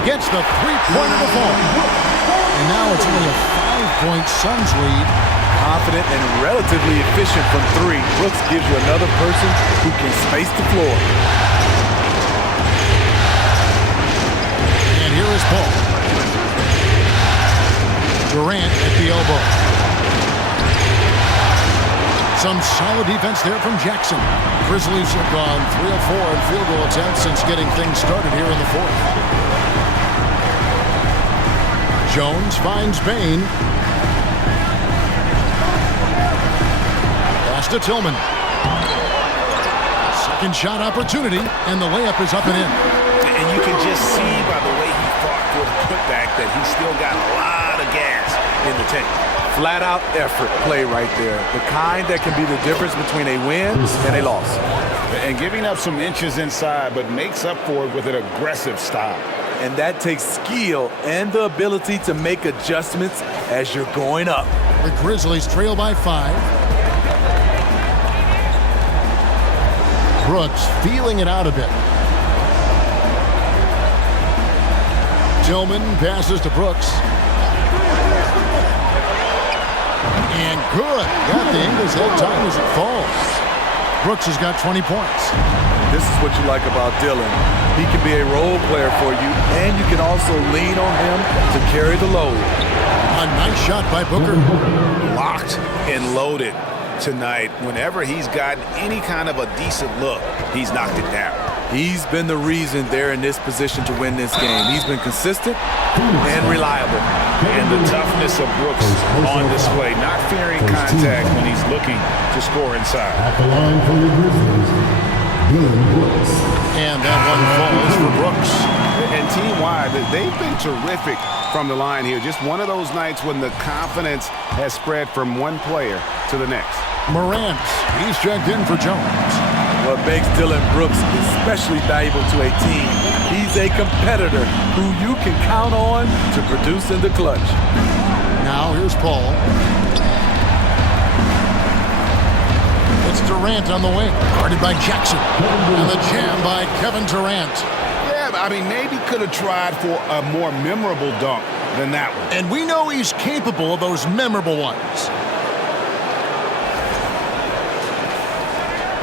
Gets the three-pointer to fall. And now it's only a 5-point Suns lead. Confident and relatively efficient from 3. Brooks gives you another person who can space the floor. And here is Paul. Durant at the elbow. Some solid defense there from Jackson. Grizzlies have gone 3 of 4 in field goal attempts since getting things started here in the 4th. Jones finds Bane. Pass to Tillman. Second shot opportunity, and the layup is up and in. And you can just see by the way he fought for the putback that he's still got a lot of gas in the tank. Flat-out effort play right there. The kind that can be the difference between a win and a loss. And giving up some inches inside, but makes up for it with an aggressive style. And that takes skill and the ability to make adjustments as you're going up. The Grizzlies trail by 5. Brooks feeling it out a bit. Tillman passes to Brooks. And good. Got the Ingles that time as it falls. Brooks has got 20 points. This is what you like about Dillon. He can be a role player for you, and you can also lean on him to carry the load. A nice shot by Booker. Locked and loaded tonight. Whenever he's gotten any kind of a decent look, he's knocked it down. He's been the reason they're in this position to win this game. He's been consistent and reliable. And the toughness of Brooks on display, not fearing contact when he's looking to score inside. At the line from the Grizzlies, Dillon Brooks. And that one falls for Brooks. And team-wide, they've been terrific from the line here. Just one of those nights when the confidence has spread from one player to the next. Morant, he's checked in for Jones. What makes Dillon Brooks especially valuable to a team, he's a competitor who you can count on to produce in the clutch. Now here's Paul. It's Durant on the wing, guarded by Jackson. And the jam by Kevin Durant. Yeah, I mean, maybe could have tried for a more memorable dunk than that one. And we know he's capable of those memorable ones.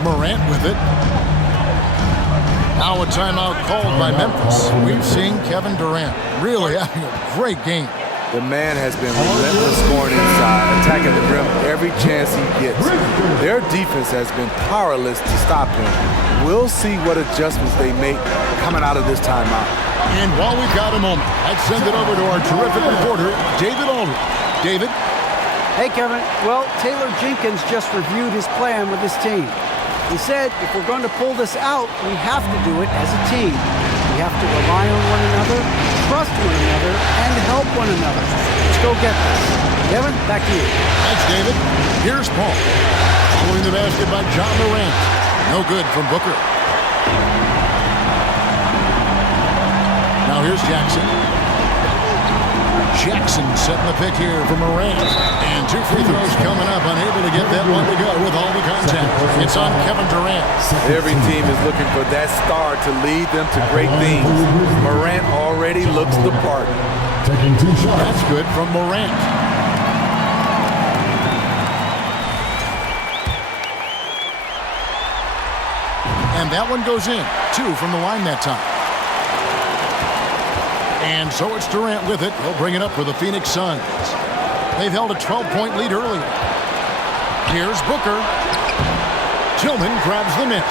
Morant with it. Now a timeout called by Memphis. We've seen Kevin Durant really having a great game. The man has been relentless scoring inside, attacking the rim every chance he gets. Their defense has been powerless to stop him. We'll see what adjustments they make coming out of this timeout. And while we've got a moment, I'd send it over to our terrific reporter, David Aldridge. David? Hey, Kevin. Well, Taylor Jenkins just reviewed his plan with his team. He said if we're going to pull this out, we have to do it as a team. We have to rely on one another, trust one another, and help one another. Let's go get this. Kevin, back to you. Thanks, David. Here's Paul. Following the basket by John Morant. No good from Booker. Now here's Jackson. Jackson setting the pick here for Morant. And 2 free throws coming up. Unable to get that one to go with all the contact. It's on Kevin Durant. Every team is looking for that star to lead them to great things. Morant already looks the part. Taking 2 shots. That's good from Morant. And that one goes in. 2 from the line that time. And so it's Durant with it. He'll bring it up for the Phoenix Suns. They've held a 12-point lead earlier. Here's Booker. Tillman grabs the miss.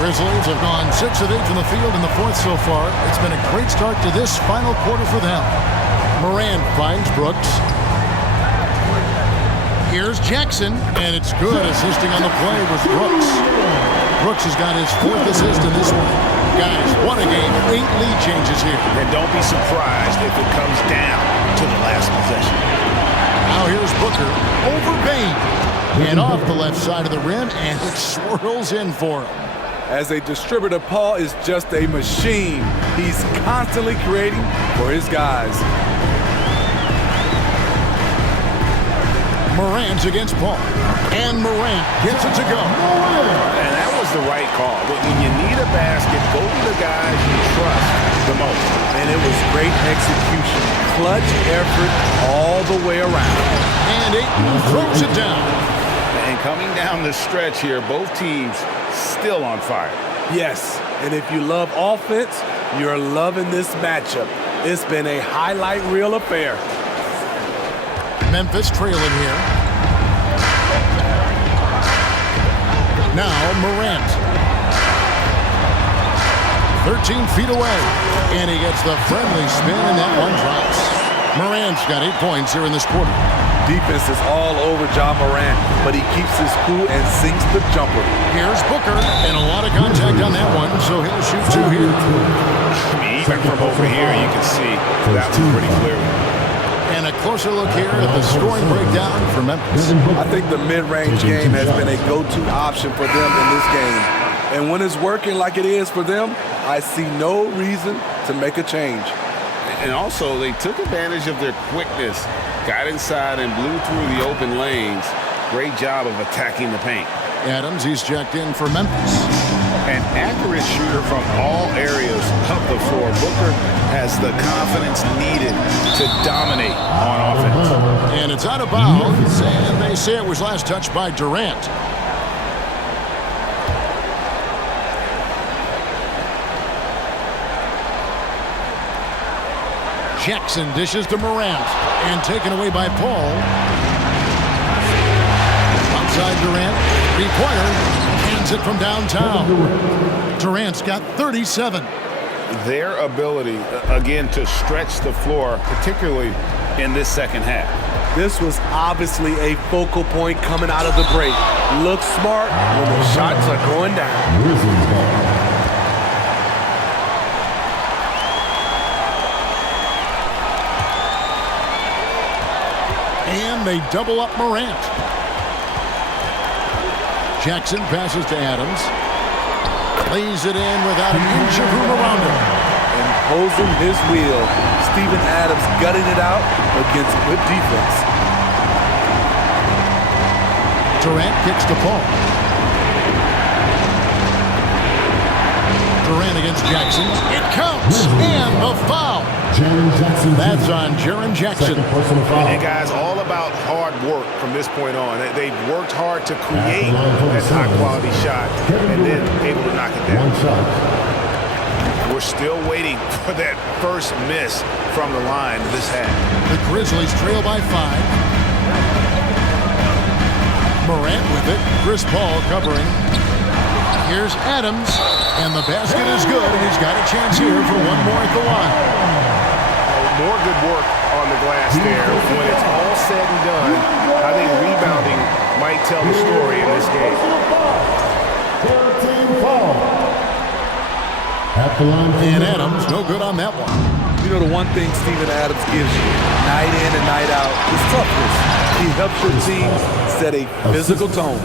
Grizzlies have gone 6 of 8 from the field in the 4th so far. It's been a great start to this final quarter for them. Morant finds Brooks. Here's Jackson, and it's good. Assisting on the play was Brooks. Brooks has got his 4th assist in this one. Guys, what a game. 8 lead changes here. And don't be surprised if it comes down to the last possession. Now here's Booker over Bane. And off the left side of the rim, and it swirls in for him. As a distributor, Paul is just a machine. He's constantly creating for his guys. Morant's against Paul. And Morant gets it to go. And that was the right call. When you need a basket, go to the guys you trust the most. And it was great execution. Clutch effort all the way around. And Ayton throws it down. And coming down the stretch here, both teams still on fire. Yes, and if you love offense, you're loving this matchup. It's been a highlight reel affair. Memphis trailing here. Now Morant. 13 feet away. And he gets the friendly spin, and that one drops. Morant's got 8 points here in this quarter. Defense is all over Ja Morant, but he keeps his cool and sinks the jumper. Here's Booker, and a lot of contact on that one, so he'll shoot 2 here. Even from over here, you can see that was pretty clear. And a closer look here at the scoring breakdown for Memphis. I think the mid-range game has been a go-to option for them in this game. And when it's working like it is for them, I see no reason to make a change. And also, they took advantage of their quickness, got inside and blew through the open lanes. Great job of attacking the paint. Adams, he's checked in for Memphis. An accurate shooter from all areas of the floor. Booker has the confidence needed to dominate on offense. And it's out of bounds, and they say it was last touched by Durant. Jackson dishes to Morant, and taken away by Paul. Outside Durant, 3-pointer, hands it from downtown. Durant's got 37. Their ability, again, to stretch the floor, particularly in this second half. This was obviously a focal point coming out of the break. Look smart when the shots are going down. And they double up Morant. Jackson passes to Adams. Lays it in without an inch of room around him. Imposing his will. Steven Adams gutting it out against good defense. Durant kicks to Paul. Durant against Jackson. It counts. And the foul. That's on Jaren Jackson. And guys, all about hard work from this point on. They've worked hard to create that high-quality shot and then able to knock it down. We're still waiting for that first miss from the line this half. The Grizzlies trail by 5. Morant with it. Chris Paul covering. Here's Adams, and the basket is good, and he's got a chance here for one more at the line. More good work on the glass there. When it's all said and done, I think rebounding might tell the story in this game. And Adams, no good on that one. You know, the one thing Steven Adams gives you, night in and night out, is toughness. He helps your team set a physical tone.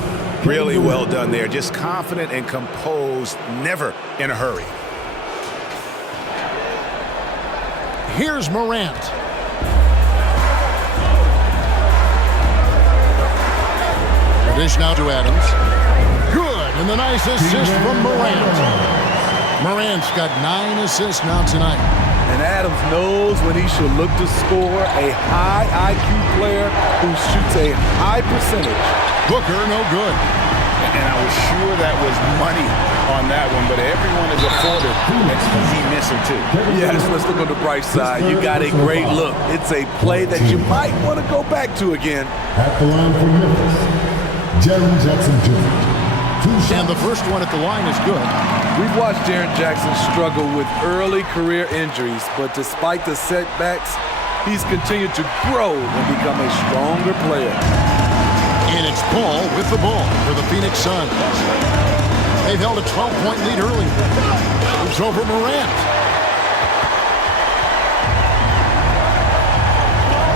Really well done there. Just confident and composed, never in a hurry. Here's Morant. The dish now to Adams. Good, and the nice assist from Morant. Morant's got 9 assists now tonight. And Adams knows when he should look to score. A high IQ player who shoots a high percentage. Booker, no good. And I was sure that was money on that one, but everyone is afforded an easy miss or two. Yes, let's look on the bright side. You got a great look. It's a play that you might want to go back to again. At the line for Memphis, Jaren Jackson Jr. And the first one at the line is good. We've watched Jaren Jackson struggle with early career injuries, but despite the setbacks, he's continued to grow and become a stronger player. And it's Paul with the ball for the Phoenix Suns. They've held a 12-point lead early. It's over Morant.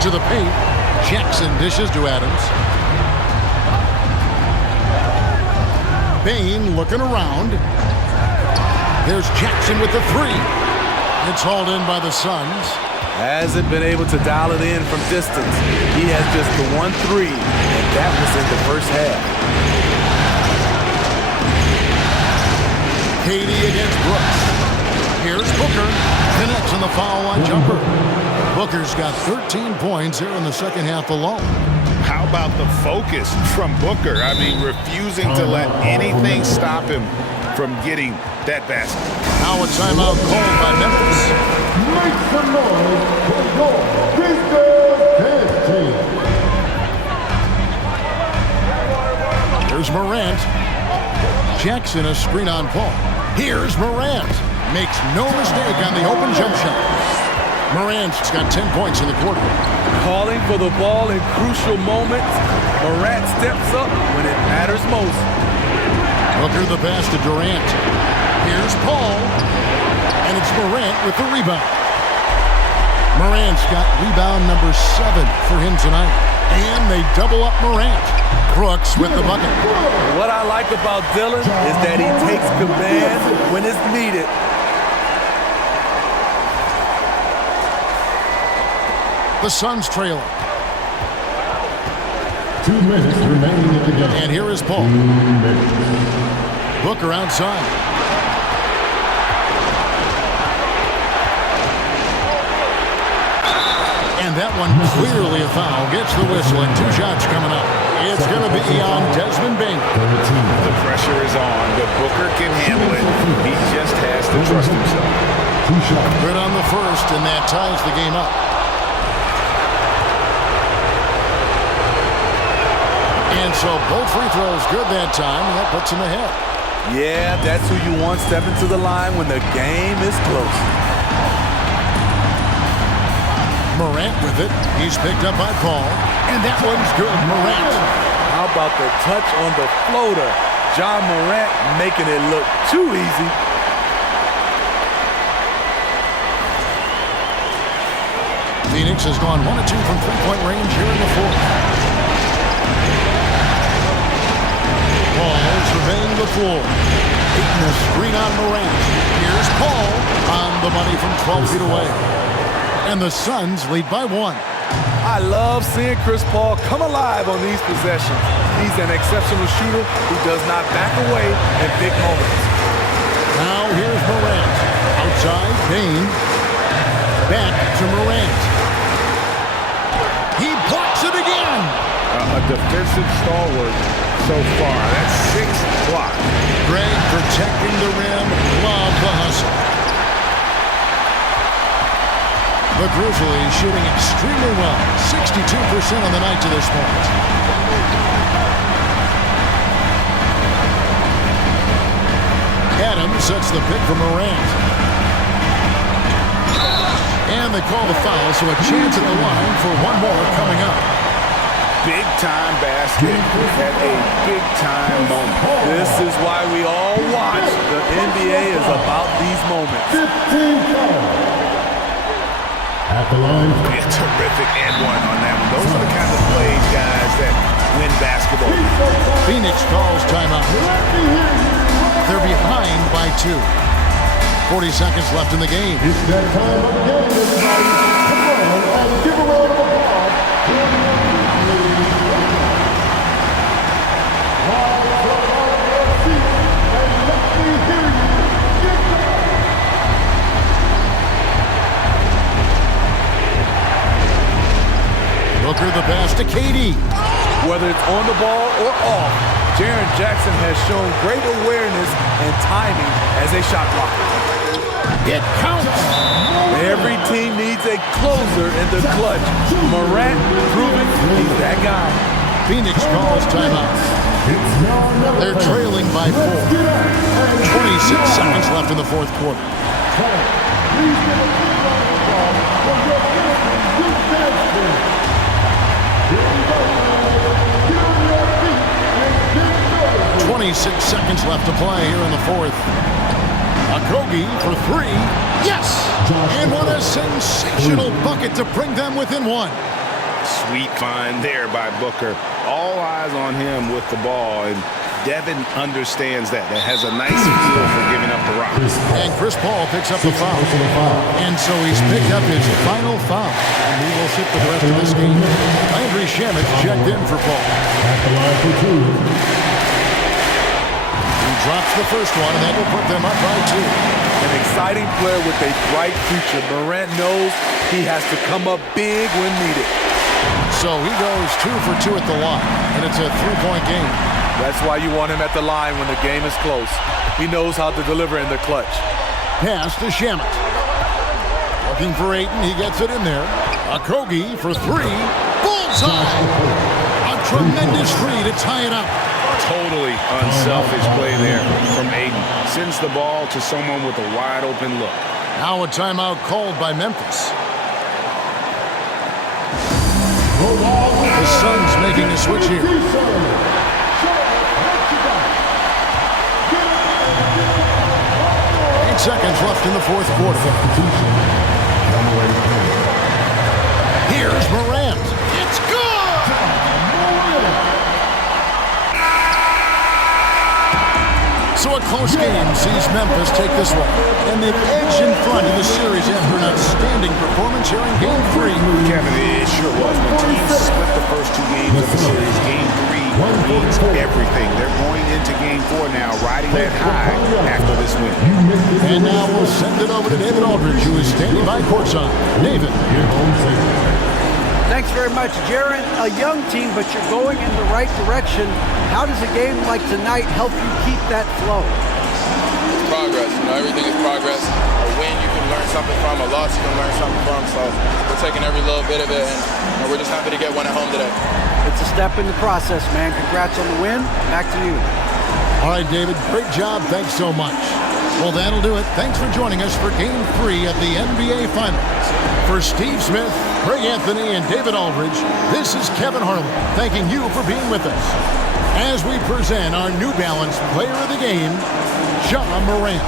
To the paint. Jackson dishes to Adams. Bain looking around. There's Jackson with the 3. It's hauled in by the Suns. Hasn't been able to dial it in from distance. He has just the 1-3, and that was in the first half. Katie against Brooks. Here's Booker. Connects on the foul line jumper. Booker's got 13 points here in the second half alone. How about the focus from Booker? I mean, refusing to let anything stop him from getting that basket. Now a timeout called by Memphis. Make some noise for your Grizzlies dance team. Here's Morant. Jackson a screen on Paul. Here's Morant. Makes no mistake on the open jump shot. Morant's got 10 points in the quarter. Calling for the ball in crucial moments. Morant steps up when it matters most. Booker the pass to Durant. Here's Paul. And it's Morant with the rebound. Morant's got rebound number 7 for him tonight. And they double up Morant. Brooks with the bucket. What I like about Dillon is that he takes command when it's needed. The Suns trailing. 2 minutes remaining in the game. And here is Paul. Booker outside. And that one clearly a foul. Gets the whistle and 2 shots coming up. It's going to be on Desmond Bain. The pressure is on, but Booker can handle it. He just has to trust himself. Good on the first, and that ties the game up. And so both free throws good that time, and that puts him ahead. Yeah, that's who you want stepping to the line when the game is close. Morant with it. He's picked up by Paul. And that one's good. Morant. How about the touch on the floater? John Morant making it look too easy. Phoenix has gone 1 of 2 from three-point range here in the fourth. Paul surveying the floor. Taking a screen on Morant. Here's Paul on the money from 12 feet away. And the Suns lead by 1. I love seeing Chris Paul come alive on these possessions. He's an exceptional shooter who does not back away in big moments. Now here's Morant. Outside, Bain. Back to Morant. He blocks it again. A defensive stalwart so far. That's 6 blocks. Greg protecting the rim. Love the hustle. The Grizzlies shooting extremely well, 62% on the night to this point. Adams sets the pick for Morant. And they call the foul, so a chance at the line for one more coming up. Big-time basket at a big-time moment. This is why we all watch. The NBA is about these moments. 15 at the line. A terrific and one on that one. Those are the kind of plays, guys, that win basketball. Phoenix calls timeout. They're behind by 2. 40 seconds left in the game. It's that time of the game, everybody. Come on and give a round of applause. Rise up out of your seat and let me hear you. Get down. Booker the pass to KD. Whether it's on the ball or off, Jaren Jackson has shown great awareness and timing as a shot blocker. It counts. Every team needs a closer in the clutch. Morant proving he's that guy. Phoenix calls timeout. They're trailing by 4. 26 seconds left in the fourth quarter. Please give a big round of applause for your GCASH team. Here we go. Get on your feet and get going. 26 seconds left to play here in the fourth. Okogie for 3. Yes! And what a sensational bucket to bring them within 1. Sweet find there by Booker. All eyes on him with the ball, and Devin understands that. That has a nice feel for giving up the rock. And Chris Paul picks up the foul. And so he's picked up his final foul. And he will sit for the rest of this game. Landry Shamet checked in for Paul. At the line for 2. Drops the first one, and that will put them up by 2. An exciting player with a bright future. Morant knows he has to come up big when needed. So he goes 2 for 2 at the line, and it's a 3-point game. That's why you want him at the line when the game is close. He knows how to deliver in the clutch. Pass to Shamet. Looking for Ayton, he gets it in there. Okogie for 3. Bullseye! A tremendous three to tie it up. Totally unselfish play there from Ayton. Sends the ball to someone with a wide open look. Now a timeout called by Memphis. The Suns making a switch here. 8 seconds left in the fourth quarter. Here's Morant. It's good! So a close game sees Memphis take this one. And they've edged in front in the series after an outstanding performance here in Game 3. Kevin, it sure was. When teams split the first 2 games of the series, Game 3 means everything. They're going into Game 4 now, riding that high after this win. And now we'll send it over to David Aldridge, who is standing by courtside. David. Thanks very much, Jaren. A young team, but you're going in the right direction. How does a game like tonight help you keep that flow? It's progress. Everything is progress. A win you can learn something from, a loss you can learn something from. So we're taking every little bit of it, and we're just happy to get one at home today. It's a step in the process, man. Congrats on the win. Back to you. All right, David, great job. Thanks so much. Well, that'll do it. Thanks for joining us for Game 3 of the NBA Finals. For Steve Smith, Craig Anthony, and David Aldridge, this is Kevin Harlan thanking you for being with us as we present our New Balance Player of the Game, Ja Morant.